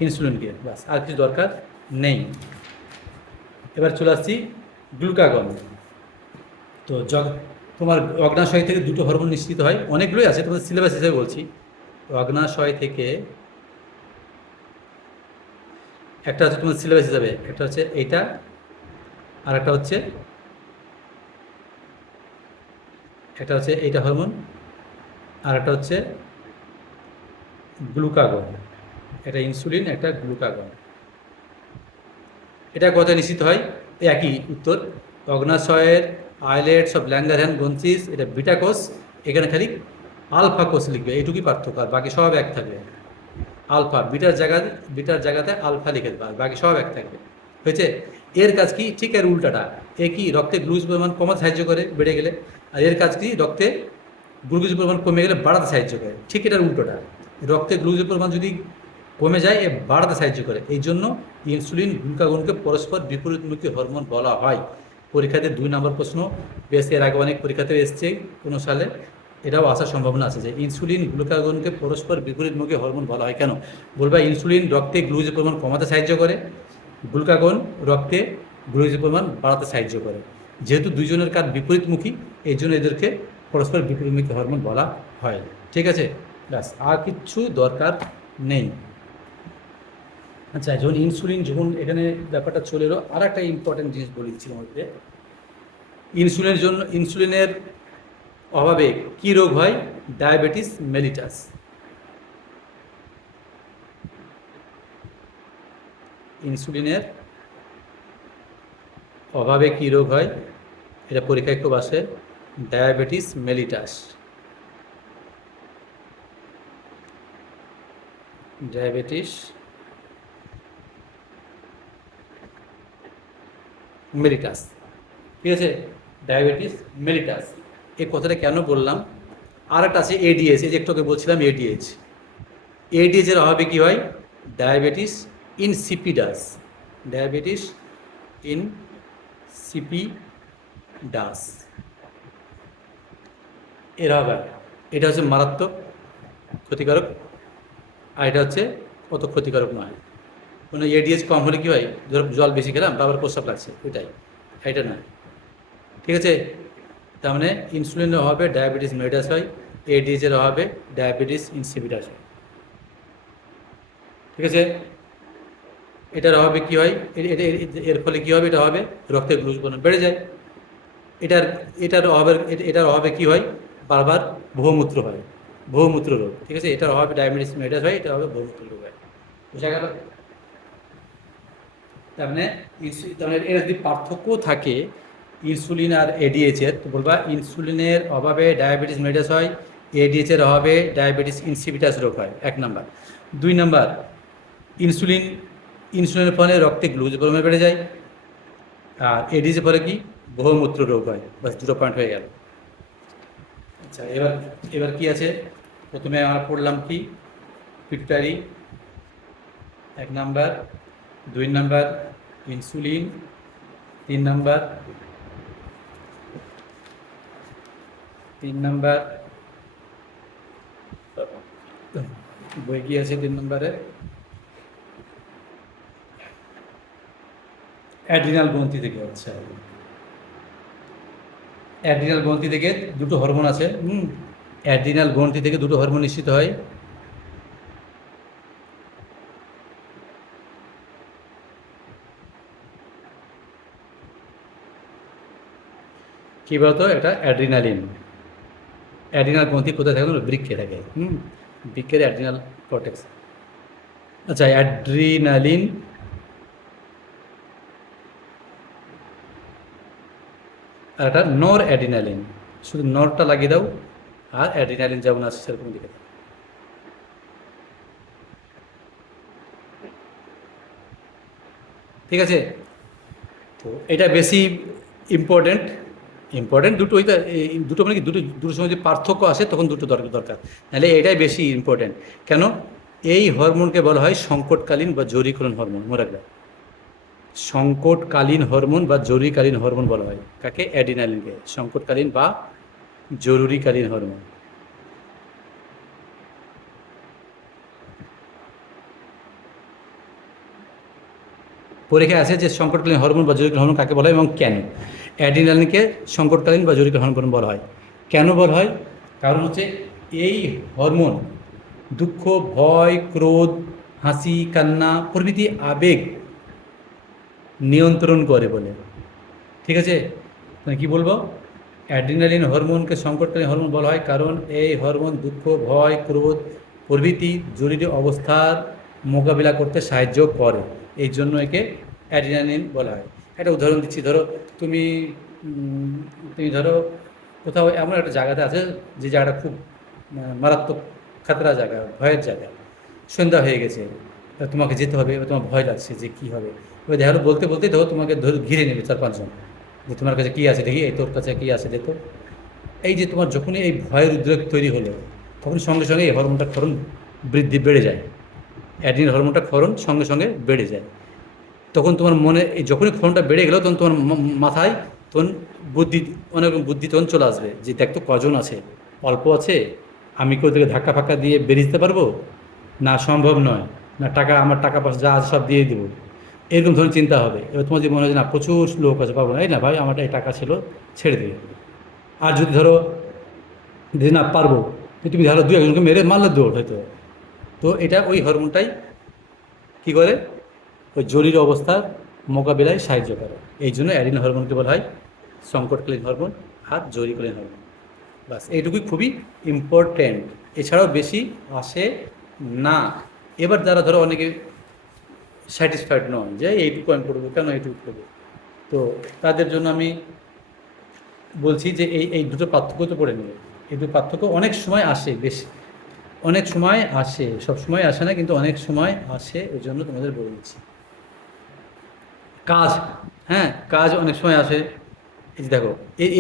ইনসুলিনকে। বাস, আর কিছু দরকার নেই। এবার চলে আসছি গ্লুকাগন। তো তোমার অগ্নাশয় থেকে দুটো হরমোন নিঃসৃত হয়, অনেকগুলোই আছে, তোমাদের সিলেবাস হিসেবে বলছি। অগ্নাশয় থেকে একটা হচ্ছে তোমার সিলেবাস হিসাবে, একটা হচ্ছে এইটা, আর একটা হচ্ছে এইটা হরমোন, আর একটা হচ্ছে গ্লুকাগন। এটা ইনসুলিন, একটা গ্লুকাগন। এটা কোথায় নিশ্চিত হয়, একই উত্তর। অগ্নাশয়ের আইলেটস অফ ল্যাঙ্গারহ্যান্স গ্রন্থিস, এটা বিটা কোষ, এখানে খালি আলফা কোষ লিখবে, এইটুকুই পার্থক্য, আর বাকি সব এক থাকবে। আলফা, বিটার জায়গাতে আলফা লিখে দেবে, আর বাকি সব এক থাকবে। হয়েছে। এর কাজ কি, ঠিক এর উল্টাটা। এ কি রক্তে গ্লুকোজ পরিমাণ কমাতে সাহায্য করে বেড়ে গেলে, আর এর কাজ কি রক্তে গ্লুকোজের পরিমাণ কমে গেলে বাড়াতে সাহায্য করে। ঠিক এটার উল্টোটা, রক্তে গ্লুকোজের পরিমাণ যদি কমে যায়, এ বাড়াতে সাহায্য করে। এই জন্য ইনসুলিন গ্লুকাগনকে পরস্পর বিপরীতমুখী হরমোন বলা হয়। পরীক্ষাতে 2 নম্বর প্রশ্ন বেশ, এর আগে অনেক পরীক্ষাতে এসছে কোনো সালে, এটাও আসার সম্ভাবনা আছে যে ইনসুলিন গ্লুকাগনকে পরস্পর বিপরীতমুখী হরমোন বলা হয় কেন। বলবা ইনসুলিন রক্তে গ্লুকোজের পরিমাণ কমাতে সাহায্য করে, গ্লুকাগন রক্তে গ্লুকোজের পরিমাণ বাড়াতে সাহায্য করে। যেহেতু দুইজনের কাজ বিপরীতমুখী, এই জন্য এদেরকে পরস্পর বিপরীতমুখী হরমোন বলা হয়। ঠিক আছে, ব্যাস, আর কিচ্ছু দরকার নেই। আচ্ছা, যখন ইনসুলিন, যখন এখানে ব্যাপারটা চলে এলো, আর একটা ইম্পর্টেন্ট জিনিস বলেছি মধ্যে, ইনসুলিনের অভাবে কি রোগ হয়? Diabetes mellitus. ইনসুলিনের অভাবে কি রোগ হয়? এটা পরীক্ষায় খুব আসে, ডায়াবেটিস মেলিটাস। ডায়াবেটিস মেলিটাস, ঠিক আছে, ডায়াবেটিস মেলিটাস। এই কথাটা কেন বললাম? আর একটা আছে এডিএইচ, এই যে একটু আগে বলছিলাম এডিএইচ। এডিএইচের অভাবে কি হয়? Diabetes insipidus. ডায়াবেটিস ইনসিপিডাস এর অভাবে, এটা হচ্ছে মারাত্মক ক্ষতিকারক, আর এটা হচ্ছে অত ক্ষতিকারক নয়। কোনো এডিএইচ কম হলে কী হয়? ধরো জল বেশি খেলাম, আবার প্রস্রাব লাগছে, ওইটাই, এটা না। ঠিক আছে, তার মানে ইনসুলিনের অভাবে ডায়াবেটিস মেলিটাস হয়, এডিএইচের অভাবে ডায়াবেটিস ইনসিপিডাস হয়। ঠিক আছে, এটার অভাবে কী হয়? এর ফলে কী হবে? এটা হবে রক্তের গ্লুকোজ বেড়ে যায়। এটার অভাবে কী হয়? বারবার বহুমূত্র হয়, বহুমূত্র রোগ। ঠিক আছে, এটার অভাবে ডায়াবেটিস মেলিটাস হয়, এটার অভাবে বহুমূত্র রোগ হয়। বুঝা গেল? তার মানে এর যদি পার্থক্য থাকে ইনসুলিন আর এডিএইচের, তো বলবা ইনসুলিনের অভাবে ডায়াবেটিস মেলিটাস হয়, এডিএইচের অভাবে ডায়াবেটিস ইনসিপিটাস রোগ হয়, 1 নাম্বার। 2 নাম্বার, ইনসুলিনের ফলে রক্তে গ্লুকোজ পরিমাণ বেড়ে যায়, আর এডিএইচের ফলে কি? বহুমূত্র রোগ হয়। বাস, 2টো পয়েন্ট হয়ে গেল। আচ্ছা, এবার কি আছে? প্রথমে আমরা পড়লাম কি? Pituitary 1 number, 2 number insulin, 3 number বই কি আছে 3 নম্বরে? অ্যাড্রিনাল গ্রন্থি থেকে। আচ্ছা, অ্যাড্রিনাল গ্রন্থি থেকে দুটো হরমোন আছে। অ্যাড্রিনাল গ্রন্থি থেকে দুটো হরমোন নিঃসৃত হয়। কী বলতো? এটা অ্যাড্রিনালিন। অ্যাড্রিনাল গ্রন্থি কোথায় থাকে? বৃক্কে থাকে। বৃক্কের অ্যাড্রিনাল কর্টেক্স। আচ্ছা, অ্যাড্রিনালিন আর একটা নর অ্যাড্রিনালিন। শুধু নরটা লাগিয়ে দাও, আর অ্যাড্রিনালিন যেমন আছে সেরকম দিকে। ঠিক আছে, তো এটা বেশি ইম্পর্টেন্ট দুটোই। দুটো মানে কি, দুটোর সময় যদি পার্থক্য আসে তখন দুটো দরকার, নাহলে এটাই বেশি ইম্পর্টেন্ট। কেন? এই হরমোনকে বলা হয় সংকটকালীন বা জরুরিকালীন হরমোন। মনে রাখবে, সংকটকালীন হরমোন বা জরুরিকালীন হরমোন বলা হয় কাকে? অ্যাড্রিনালিনকে সংকটকালীন বা জরুরিকালীন হরমোন। পরীক্ষায় আছে যে সংকটকালীন হরমোন বা জরুরিকালীন হরমোন কাকে বলা হয় এবং কেন? অ্যাড্রিনালিনকে সংকটকালীন বা জরুরিকালীন হরমোন বলা হয়। কেন বলা হয়? কারণ হচ্ছে এই হরমোন দুঃখ, ভয়, ক্রোধ, হাসি, কান্না প্রভৃতি আবেগ নিয়ন্ত্রণ করে বলে। ঠিক আছে, মানে কী বলবো? অ্যাড্রিনালিন হরমোনকে সংকটকালীন হরমোন বলা হয় কারণ এই হরমোন দুঃখ, ভয়, ক্রোধ প্রভৃতি জরুরি অবস্থার মোকাবিলা করতে সাহায্য করে, এই জন্য একে অ্যাড্রিনালিন বলা হয়। একটা উদাহরণ দিচ্ছি, ধরো তুমি তুমি ধরো কোথাও এমন একটা জায়গাতে আছে যে জায়গাটা খুব মারাত্মক খাতরা জায়গা, ভয়ের জায়গা। সন্ধ্যা হয়ে গেছে, তোমাকে যেতে হবে, তোমার ভয় লাগছে যে কী হবে। এবার দেখা বলতে বলতে ধরো তোমাকে ঘিরে নেবে 4-5 জন, যে তোমার কাছে কী আছে দেখি, এই তোর কাছে কী আছে দেখো। এই যে তোমার যখনই এই ভয়ের উদ্রেক তৈরি হলো, তখন সঙ্গে সঙ্গে এই হরমোনটা ক্ষরণ বেড়ে যায়। অ্যাড্রিনাল হরমোনটা ক্ষরণ সঙ্গে সঙ্গে বেড়ে যায়। তখন তোমার মনে যখনই ক্ষরণটা বেড়ে গেল, তখন তোমার মাথায় তখন অনেক বুদ্ধি তখন চলে আসবে যে দেখ তো কজন আছে, অল্প আছে, আমি কেউ থেকে ধাক্কা ফাক্কা দিয়ে বেরিয়ে যেতে পারবো না, সম্ভব নয়, না আমার টাকা পয়সা যা আছে সব দিয়ে দেবো। এরকম ধরনের চিন্তা হবে। এবার তোমার যদি মনে হয় যে না প্রচুর লোক আছে, পাবো না, এই না ভাই আমার এই টাকা ছিল, ছেড়ে দিবে। আর যদি ধরো যে না পারবো, তো তুমি ধরো দু একজনকে মেরে মারলে দৌড় হয়তো। তো এটা ওই হরমোনটাই কী করে, ওই জরুরি অবস্থার মোকাবিলায় সাহায্য করে। এই জন্য অ্যাডিন হরমোনকে বলা হয় সংকটকালীন হরমোন আর জরুরিকালীন হরমোন। বাস এইটুকুই খুবই ইম্পর্ট্যান্ট, এছাড়াও বেশি আসে না। এবার যারা ধরো অনেকে স্যাটিসফাইড নয় যে এইটুকু আমি করবো, কেন এইটুকু করবো, তো তাদের জন্য আমি বলছি যে এই এই দুটো পার্থক্য তো পড়ে নেবে। এই দুটো পার্থক্য অনেক সময় আসে, বেশি অনেক সময় আসে, সব সময় আসে না, কিন্তু অনেক সময় আসে, ওই জন্য তোমাদের বলে দিচ্ছি। কাজ, হ্যাঁ কাজ অনেক সময় আসে। এই যে দেখো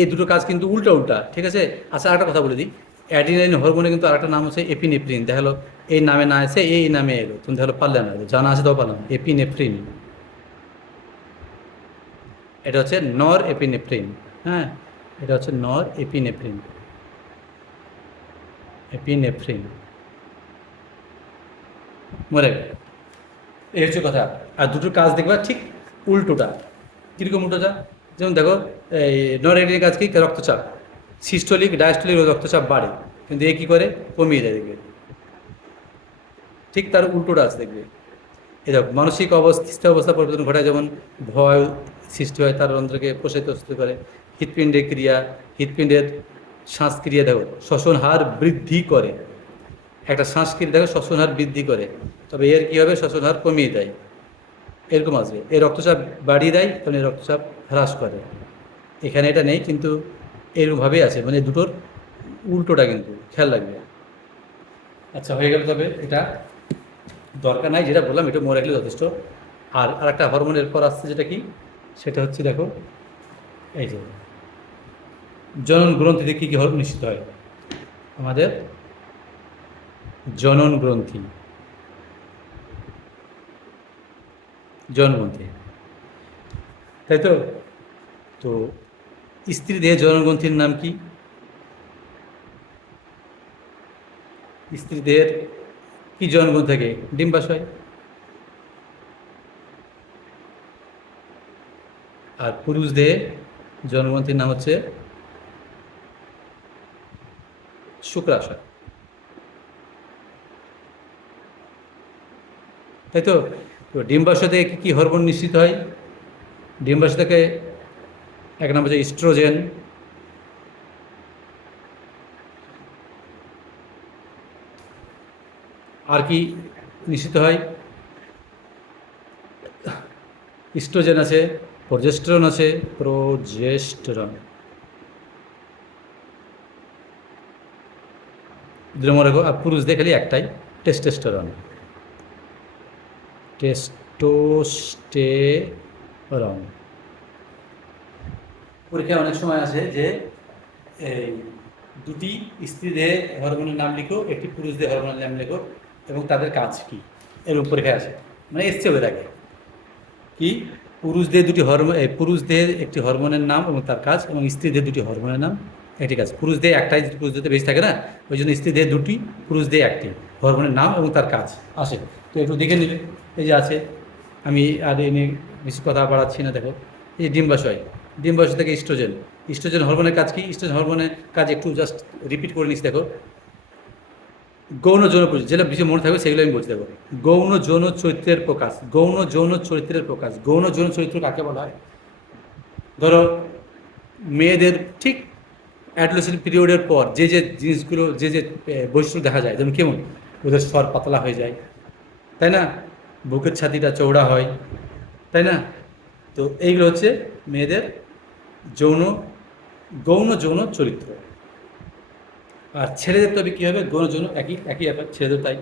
এই দুটো কাজ কিন্তু উল্টা উল্টা, ঠিক আছে। আচ্ছা আরেকটা কথা বলে দিই, অ্যাডিনাইন হরমোনে কিন্তু আরেকটা নাম হচ্ছে এপিনেফ্রিন। দেখালো এই নামে না এসে এই নামে এলো, তুমি দেখলো পারলে না, জানা আছে তাও পারলাম, এপিনেফ্রিন। এটা হচ্ছে নর এপিনেফ্রিন। হ্যাঁ, এটা হচ্ছে নর এপিনেফ্রিন, এপিনেফ্রিন মরে গেল। এই হচ্ছে কথা। আর দুটোর কাজ দেখবা ঠিক উল্টোটা। কীরকম উল্টোটা? যেমন দেখো এই নর এডিনের কাজ কি, রক্তচাপ, সিস্টোলিক ডায়াস্টোলিক রক্তচাপ বাড়ে, কিন্তু এ কী করে, কমিয়ে দেয় দেখবে। ঠিক তার উল্টোটা আছে দেখবে। এই দেখো মানসিক স্থির অবস্থা পরিবর্তন ঘটায়, যেমন ভয় সৃষ্টি হয়, তার অন্ত্রকে প্রসারিত করে। হৃৎপিণ্ডের ক্রিয়া, হৃৎপিণ্ডের শ্বাসক্রিয়া দেখো শ্বসন হার বৃদ্ধি করে। একটা শ্বাসক্রিয়া দেখো শ্বসন হার বৃদ্ধি করে, তবে এর কী হবে, শ্বসন হার কমিয়ে দেয়, এরকম আসবে। এই রক্তচাপ বাড়িয়ে দেয়, তখন এই রক্তচাপ হ্রাস করে। এখানে এটা নেই, কিন্তু এরকমভাবেই আছে, মানে দুটোর উল্টোটা, কিন্তু খেয়াল রাখবে। আচ্ছা হয়ে গেল, তবে এটা দরকার নাই, যেটা বললাম এটা মনে রাখলে যথেষ্ট। আর আরেকটা হরমোনের পর আসছে, যেটা কি, সেটা হচ্ছে দেখো এই যে জনন গ্রন্থিতে কী কী হরমোন নিশ্চিত হয়। আমাদের জনন গ্রন্থি, জনগ্রন্থি, তাই তো। তো স্ত্রী দেহে জনগ্রন্থির নাম কি? স্ত্রী দেহের কি জনগ্রন্থি থাকে? ডিম্বাশয়। আর পুরুষ দেহে জনগ্রন্থির নাম হচ্ছে শুক্রাশয়, তাই তো। তো ডিম্বাশয় থেকে কী হরমোন নিঃসৃত হয়? ডিম্বাশয় থেকে এক নাম হচ্ছে ইস্ট্রোজেন, আর কি নিঃসৃত হয়? ইস্ট্রোজেন আছে, প্রোজেস্টেরন আছে, প্রোজেস্টেরন। মনে রাখো। আর পুরুষদের খালি একটাই, টেস্টোস্টেরন, টেস্টোস্টেরন। পরীক্ষায় অনেক সময় আসে যে এই দুটি স্ত্রীদের হরমোনের নাম লিখো, একটি পুরুষদের হরমোনের নাম লিখো, এবং তাদের কাজ কি, এরকম পরীক্ষায় আসে। মানে এসছে ওর আগে কি, পুরুষদের দুটি হরমোন, পুরুষদের একটি হরমোনের নাম এবং তার কাজ, এবং স্ত্রীদের দুটি হরমোনের নাম একটি কাজ। পুরুষদের একটাই, পুরুষদের বেশি থাকে না, ওই জন্য স্ত্রীদের দুটি, পুরুষদের একটি হরমোনের নাম এবং তার কাজ আসে। তো একটু দেখে নেবে, এই যে আছে। আমি আর এ নিয়ে বেশি কথা বাড়াচ্ছি না। দেখো এই যে ডিম্বাশয়, ডিম্বাশয় থেকে ইস্ট্রোজেন, ইস্ট্রোজেন হরমোনের কাজ কি? ইস্ট্রোজেন হরমোনের কাজ একটু জাস্ট রিপিট করে নিচ্ছি। দেখো গৌণ যৌন, যেগুলো বেশি মনে থাকবে সেগুলো আমি বলছি। দেখো গৌণ যৌন চরিত্রের প্রকাশ, গৌণ যৌন চরিত্রের প্রকাশ। গৌণ যৌন চরিত্র কাকে বলা হয়? ধরো মেয়েদের ঠিক অ্যাডোলেসেন্ট পিরিয়ডের পর যে যে জিনিসগুলো, যে যে বৈশিষ্ট্য দেখা যায়, যেমন কেমন ওদের স্বর পাতলা হয়ে যায়, তাই না, বুকের ছাতিটা চৌড়া হয়, তাই না। তো এইগুলো হচ্ছে মেয়েদের যৌন, গৌণ যৌন চরিত্র। আর ছেলেদের তবে কী হবে, গৌণ যৌন একই একই ব্যাপার, ছেলেদের তাই।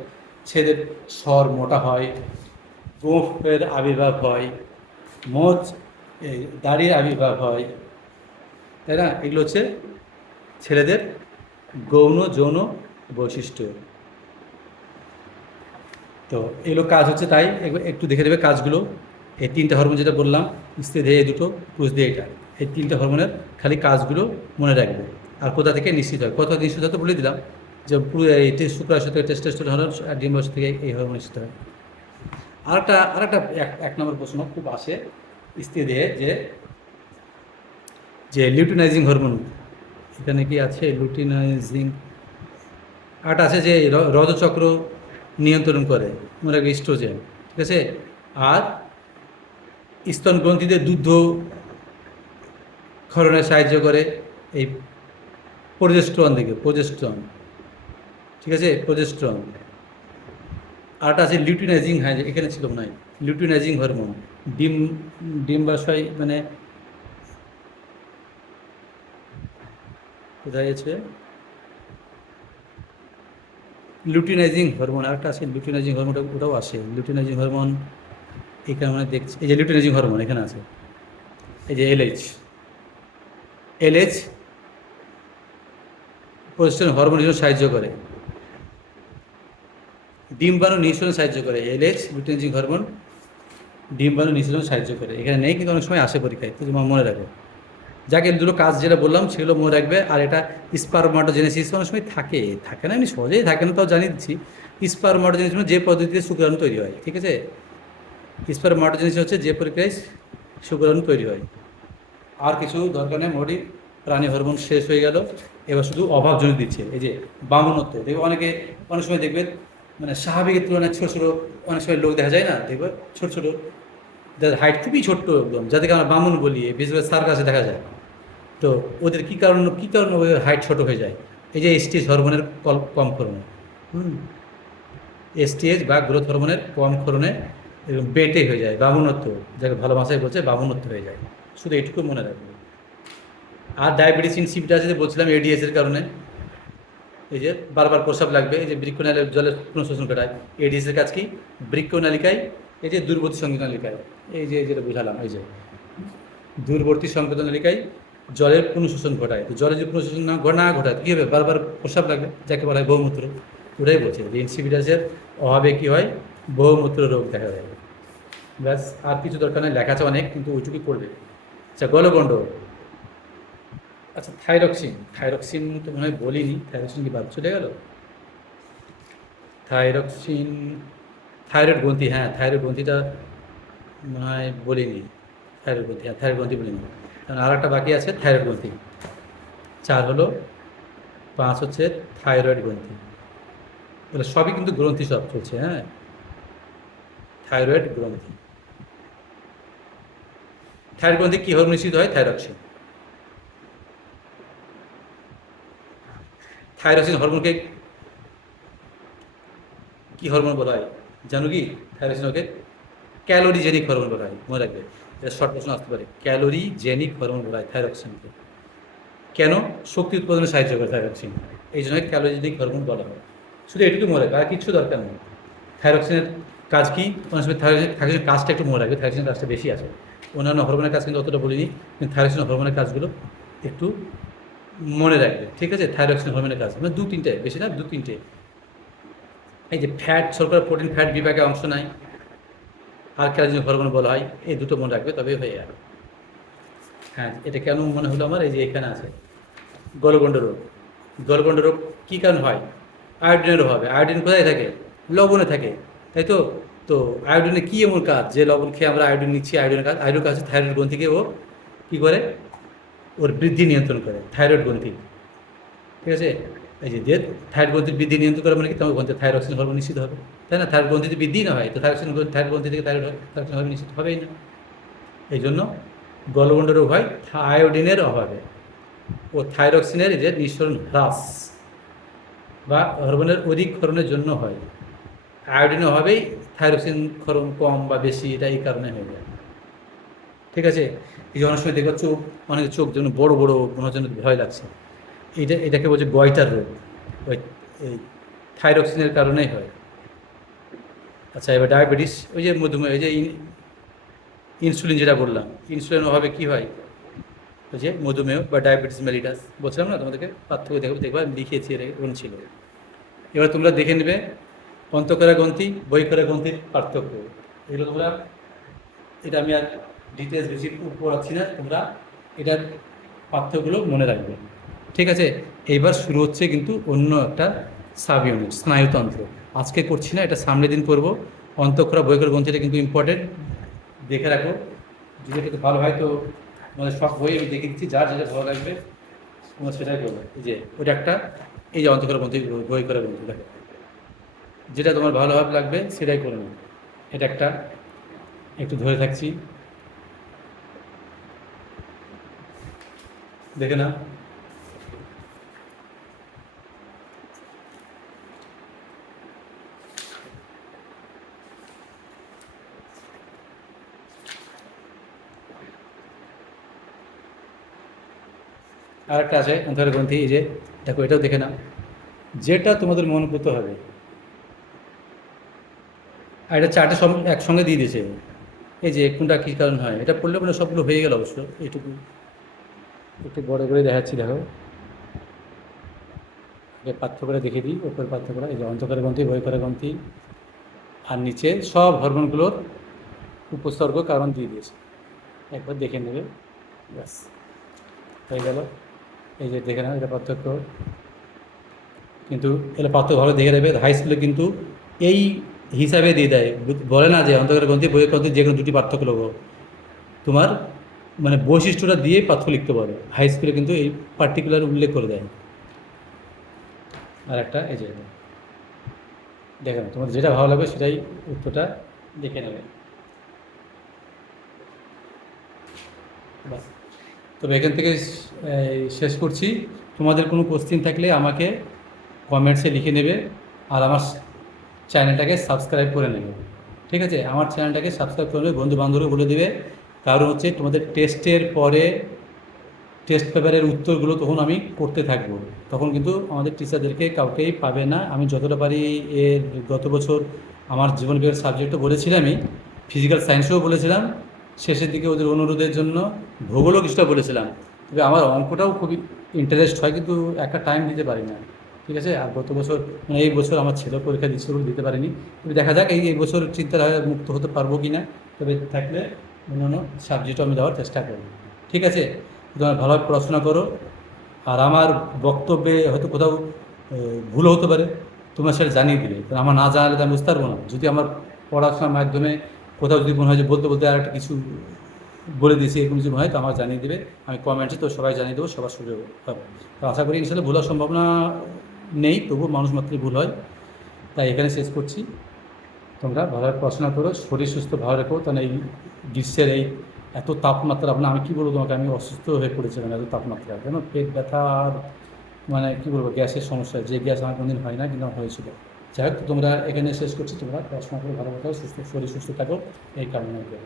ছেলেদের স্বর মোটা হয়, গোঁফের আবির্ভাব হয়, মোচ দাড়ির আবির্ভাব হয়, তাই না। এগুলো হচ্ছে ছেলেদের গৌণ যৌন বৈশিষ্ট্য। তো এগুলো কাজ হচ্ছে, তাই একটু দেখে দেবে কাজগুলো। এই তিনটে হরমোন যেটা বললাম, স্ত্রী দেহে দুটো, পুরুষ দেহে এটা, এই তিনটে হরমোনের খালি কাজগুলো মনে রাখবে। আর কোথা থেকে নিশ্চিত হয়, কোথা নিশ্চিত হয় তো বলে দিলাম, যে পুরো এই শুক্রাশয় থেকে টেস্টোস্টেরন হরমোন, আর ডিম্বাশয় থেকে এই হরমোন নিশ্চিত হয়। আরেকটা এক নম্বর প্রশ্ন খুব আসে স্ত্রী দেহে, যে যে লিউটিনাইজিং হরমোন, এখানে কি আছে লিউটিনাইজিং? আরেকটা আছে যে রজচক্র নিয়ন্ত্রণ করে, মনে রাখবে ইস্ট্রোজেন, ঠিক আছে। আর স্তন গ্রন্থিতে দুধ ক্ষরণে সাহায্য করে এই প্রোজেস্টেরন থেকে, প্রোজেস্টেরন, ঠিক আছে, প্রোজেস্টেরন। আরটা আছে লিউটিনাইজিং, হ্যাঁ এখানে ছিল মনে হয়, লিউটিনাইজিং হরমোন, ডিম ডিম্বাশয় মানে কোথায় আছে, লিউটিনাইজিং হরমোন আরেকটা আছে, লিউটিনাইজিং হরমোনটা ওটাও আসে, লিউটিনাইজিং হরমোন এখানে মানে দেখছি, এই যে লিউটিনাইজিং হরমোন এখানে আছে, এই যে এলএইচ প্রোজেস্টেরন হরমোনের জন্য সাহায্য করে, ডিম্বাণু নিঃসরণে সাহায্য করে, এলএইচ লিউটিনাইজিং হরমোন ডিম্বাণু নিঃসরণে সাহায্য করে। এখানে নেই কিন্তু অনেক সময় আসে পরীক্ষায়, তো তোমার মনে রাখো। যাকে দুটো কাজ যেটা বললাম সেগুলো মনে রাখবে। আর এটা স্পারমাটোজেনেসিস অনেক সময় থাকে না, এমনি সহজেই থাকে না, তাও জানিয়ে দিচ্ছি। স্পারমাটোজেনেসিস মানে যে পদ্ধতিতে শুক্রাণু তৈরি হয়, ঠিক আছে। স্পারমাটোজেনেসিস হচ্ছে যে প্রক্রিয়ায় শুক্রাণু তৈরি হয়। আর কিছু দরকার নেই, মোটামুটি প্রাণী হরমোন শেষ হয়ে গেল। এবার শুধু অভাবজনিত দিচ্ছে, এই যে বামনত্ব। দেখবে অনেক সময় দেখবে মানে স্বাভাবিকের তুলনায় ছোটো ছোটো অনেক সময় লোক দেখা যায় না, দেখবে ছোটো ছোটো, যাদের হাইট খুবই ছোট্ট একদম, যাদেরকে আমরা বামুন বলি, বিশেষ করে সার্কাসে দেখা যায়। তো ওদের কী কারণে ওদের হাইট ছোটো হয়ে যায়? এই যে এসটিএইচ হরমোনের কম ক্ষরণে, এসটিএইচ বা গ্রোথ হরমোনের কম ক্ষরণে এরকম বেটে হয়ে যায়, বামুনত্ব, যাকে ভালো ভাষায় বলছে বামুনত্ব হয়ে যায়। শুধু এইটুকু মনে রাখবে। আর ডায়াবেটিস ইনসিপিটাস যে বলছিলাম এডিএসের কারণে, এই যে বারবার প্রস্রাব লাগবে, এই যে বৃক্কনালী জলের পুনঃশোষণ ঘটায়। এডিএসের কাজ কি? বৃক্কনালিকায়, এই যে দূরবর্তী সংকেতনালিকায়, এই যে যেটা বুঝালাম, এই যে দূরবর্তী সংকেতনালিকায় জলের পুনঃশোষণ ঘটায়। তো জলের যদি পুনঃশোষণ না ঘটায় কী হবে? বারবার প্রস্রাব লাগবে, যাকে বলা হয় বহুমূত্র। ওটাই বলছে যে ইনসিপিটাসের অভাবে কী হয়? বহুমূত্র রোগ দেখা যায়। ব্যাস, আর কিছু দরকার নেই, লেখা আছে অনেক, কিন্তু ওইটুকুই পড়বে। আচ্ছা, গলগণ্ড। আচ্ছা, থাইরক্সিন তো মনে হয় বলিনি, থাইরক্সিন কি বাদ চলে গেল? থাইরক্সিন, থাইরয়েড গ্রন্থি, হ্যাঁ থাইরয়েড গ্রন্থিটা মনে হয় বলিনি। থাইরয়েড গ্রন্থি, হ্যাঁ থাইরয়েড গ্রন্থি বলিনি। কারণ আর একটা বাকি আছে থাইরয়েড গ্রন্থি। 4 হলো, 5 হচ্ছে থাইরয়েড গ্রন্থি। এগুলো সবই কিন্তু গ্রন্থি সব চলছে, হ্যাঁ। থাইরয়েড গ্রন্থি, থাইরয়েড গ্রন্থি কী হরমোন নিঃসৃত হয়? থাইরক্সিন। থাইরক্সিন হরমোনকে কী হরমোন বলা হয় জানো কি? থাইরক্সিনকে ক্যালোরিজেনিক হরমোন বলা হয়, মনে রাখবে। এটা শর্ট প্রশ্ন আসতে পারে, ক্যালোরিজেনিক হরমোন বলা হয় থাইরক্সিনকে। কেন? শক্তি উৎপাদনে সাহায্য করে থাইরক্সিন, এই জন্য ক্যালোরিজেনিক হরমোন বলা হয়। শুধু এটুকু মনে রাখবে, আর কিচ্ছু দরকার নেই। থাইরক্সিনের কাজ কি? অনেক সময় থাইরক্সিনের কাজটা একটু মনে রাখবে, থাইরক্সিনের কাজটা বেশি আছে। অন্যান্য হরমোনের কাজ কিন্তু অতটা বলিনি, কিন্তু থাইরক্সিন হরমোনের কাজগুলো একটু মনে রাখবে, ঠিক আছে। থাইরক্সিন হরমোনের কাজ মানে 2-3টে, বেশি না, 2-3টে। এই যে ফ্যাট, শর্করা, প্রোটিন, ফ্যাট বিভাগে অংশ নেয়, আর ক্যালোরিজেনিক হরমোন বলা হয়। এই দুটো মনে রাখবে, তবেই হয়ে যাবে। হ্যাঁ, এটা কেন মনে হলো আমার? এই যে এখানে আছে গলগণ্ড রোগ। গলগণ্ড রোগ কী কারণ হয়? আয়োডিনের অভাবে। আয়োডিন কোথায় থাকে? লবণে থাকে, তাই তো। তো আয়োডিনের কী এমন কাজ যে লবণ খেয়ে আমরা আয়োডিন নিচ্ছি? আয়োডিনের কাজ হচ্ছে থাইরয়েড গ্রন্থিকে ও কী করে? ওর বৃদ্ধি নিয়ন্ত্রণ করে, থাইরয়েড গ্রন্থি, ঠিক আছে। এই যে থাইরয়েড গ্রন্থির বৃদ্ধি নিয়ন্ত্রণ করে মানে কি? তোমার গ্রন্থে থাইরক্সিন হরমোন নিশ্চিত হবে, তাই না? থাইরয়েড গ্রন্থিতে বৃদ্ধি না হয় তো থাইরয়েড গ্রন্থি থেকে থাইরয়েড হরমোন নিশ্চিত হবেই না। এই জন্য গলগণ্ড রোগ হয় থায়োডিনের অভাবে ও থাইরক্সিনের যে নিঃসরণ হ্রাস বা হরমোনের অধিক ক্ষরণের জন্য হয়। আয়োডিনের অভাবেই থাইরক্সিন ক্ষরণ কম বা বেশি, এটা এই কারণে হয়ে যায়, ঠিক আছে। এই যে অনেক সময় দেখবা অনেকের চোখ যেন বড় বড় মনে হচ্ছে, ভয় লাগছে, এটাকে বলছে গয়টার রোগ, ওই এই থাইরক্সিনের কারণেই হয়। আচ্ছা, এবার ডায়াবেটিস, ওই যে মধুমেহ, ওই যে ইনসুলিন যেটা বললাম, ইনসুলিন অভাবে কী হয়? ওই যে মধুমেহ বা ডায়াবেটিস মেলিটাস বলছিলাম না তোমাদেরকে, পার্থক্য দেখবা লিখিয়েছি, এরকম ছিল। এবার তোমরা দেখে নেবে অন্তঃকরা গ্রন্থি, বহিঃকরা গ্রন্থির পার্থক্য। এগুলো তোমরা, এটা আমি আর ডিটেলস বেশি পড়াচ্ছি না, তোমরা এটার পার্থক্যগুলো মনে রাখবে, ঠিক আছে। এইবার শুরু হচ্ছে কিন্তু অন্য একটা সাব ইউনিট, স্নায়ুতন্ত্র। আজকে করছি না, এটা সামনের দিন করব। অন্তঃক্ষরা বইকর গ্রন্থিটা কিন্তু ইম্পর্টেন্ট, দেখে রাখো। যদি এটা ভালো হয় তো তোমাদের সব বই আমি দেখে দিচ্ছি, যার যেটা ভালো লাগবে তোমরা সেটাই করবে। এই যে ওটা একটা, এই যে অন্তঃক্ষরা গ্রন্থি, বই করা গ্রন্থি, দেখো যেটা তোমার ভালোভাবে লাগবে সেটাই করে নেবে। এটা একটা, একটু ধরে থাকছি, দেখে না। আর একটা আছে অন্তঃক্ষরা গ্রন্থি, এই যে দেখো এটাও দেখে না, যেটা তোমাদের মনোভূত হবে। আর এটা চারটে সব একসঙ্গে দিয়ে দিয়েছে, এই যে কোনটা কী কারণ হয়, এটা পড়লে মানে সবগুলো হয়ে গেল অবশ্য। এইটুকু একটু বড় করে দেখাচ্ছি, দেখো এটা পার্থক্যটা দেখিয়ে দিই, ওপরের পার্থক্যটা, এই যে অন্তঃক্ষরা গ্রন্থি, বহিঃক্ষরা গ্রন্থি, আর নিচে সব হরমোনগুলোর উপসর্গ কারণ দিয়ে দিয়েছে, একবার দেখে নেবে, ব্যাস হয়ে গেল। এই যে দেখে নাও, এটা পার্থক্য, কিন্তু এটা পার্থক্য ভালো দেখে নেবে। হাই স্কুলে কিন্তু এই হিসাবে দিয়ে দেয়, বলে না যে অন্তঃক্ষরা গ্রন্থি, বহিঃক্ষরা গ্রন্থি যে কোনো দুটি পার্থক্য লোক তোমার মানে বৈশিষ্ট্যটা দিয়ে পার্থক্য লিখতে পারো। হাই স্কুলে কিন্তু এই পার্টিকুলার উল্লেখ করে দেয়। আর একটা, এই যে দেখে নাও, তোমাদের যেটা ভালো লাগবে সেটাই উত্তরটা দেখে নেবে, বাস। তবে এখান থেকে শেষ করছি। তোমাদের কোনো কোশ্চিন থাকলে আমাকে কমেন্টসে লিখে নেবে, আর আমার চ্যানেলটাকে সাবস্ক্রাইব করে নেবে, ঠিক আছে? আমার চ্যানেলটাকে সাবস্ক্রাইব করে নেবে, বন্ধু বান্ধবকে বলে দেবে। কারণ হচ্ছে তোমাদের টেস্টের পরে টেস্ট পেপারের উত্তরগুলো তখন আমি করতে থাকবো, তখন কিন্তু আমাদের টিচারদেরকে কাউকেই পাবে না। আমি যতটা পারি, এর গত বছর আমার জীবন বিজ্ঞান সাবজেক্টও বলেছিলামই, ফিজিক্যাল সায়েন্সেও বলেছিলাম, শেষের দিকে ওদের অনুরোধের জন্য ভূগোলও কিছুটা বলেছিলাম। তবে আমার অঙ্কটাও খুবই ইন্টারেস্ট হয়, কিন্তু একটা টাইম দিতে পারি না, ঠিক আছে? আর গত বছর মানে এই বছর আমার ছেলে পরীক্ষা দিচ্ছে বলে দিতে পারিনি। তবে দেখা যাক এই বছর চিন্তার মুক্ত হতে পারবো কি না। তবে থাকলে অন্যান্য সাবজেক্টও আমি দেওয়ার চেষ্টা করব, ঠিক আছে? তোমরা ভালোভাবে পড়াশোনা করো। আর আমার বক্তব্যে হয়তো কোথাও ভুল হতে পারে, তোমরা সেটা জানিয়ে দিলে, কারণ আমার না জানালে তো আমি বুঝতে পারবো না। যদি আমার পড়াশোনার মাধ্যমে কোথাও যদি মনে হয় যে বলতে বলতে আর একটা কিছু বলে দিয়েছি, এরকম কিছু মনে হয় তো আমার জানিয়ে দেবে, আমি কমেন্টে তো সবাই জানিয়ে দেবো, সবার সুযোগ পাবো। তো আশা করি ইনশাল্লাহ ভুল হওয়ার সম্ভাবনা নেই, তবুও মানুষ মাত্রই ভুল হয়। তাই এখানে শেষ করছি। তোমরা ভালোভাবে পড়াশোনা করো, শরীর সুস্থ ভালো রেখো, কারণ এই গ্রীষ্মের এই এত তাপমাত্রা, আপনার আমি কী বলবো তোমাকে, আমি অসুস্থ হয়ে পড়েছিলাম এত তাপমাত্রা, কেন পেট ব্যথা আর মানে কী বলবো গ্যাসের সমস্যা, যে গ্যাস আমার কোনোদিন হয় না, কিন্তু আমার হয়েছিল। যাই হোক, তোমরা এখানে শেষ করছি, তোমরা পড়াশোনা করে ভালো থাকো, সুস্থ শরীর সুস্থ থাকো, এই কামনা করি।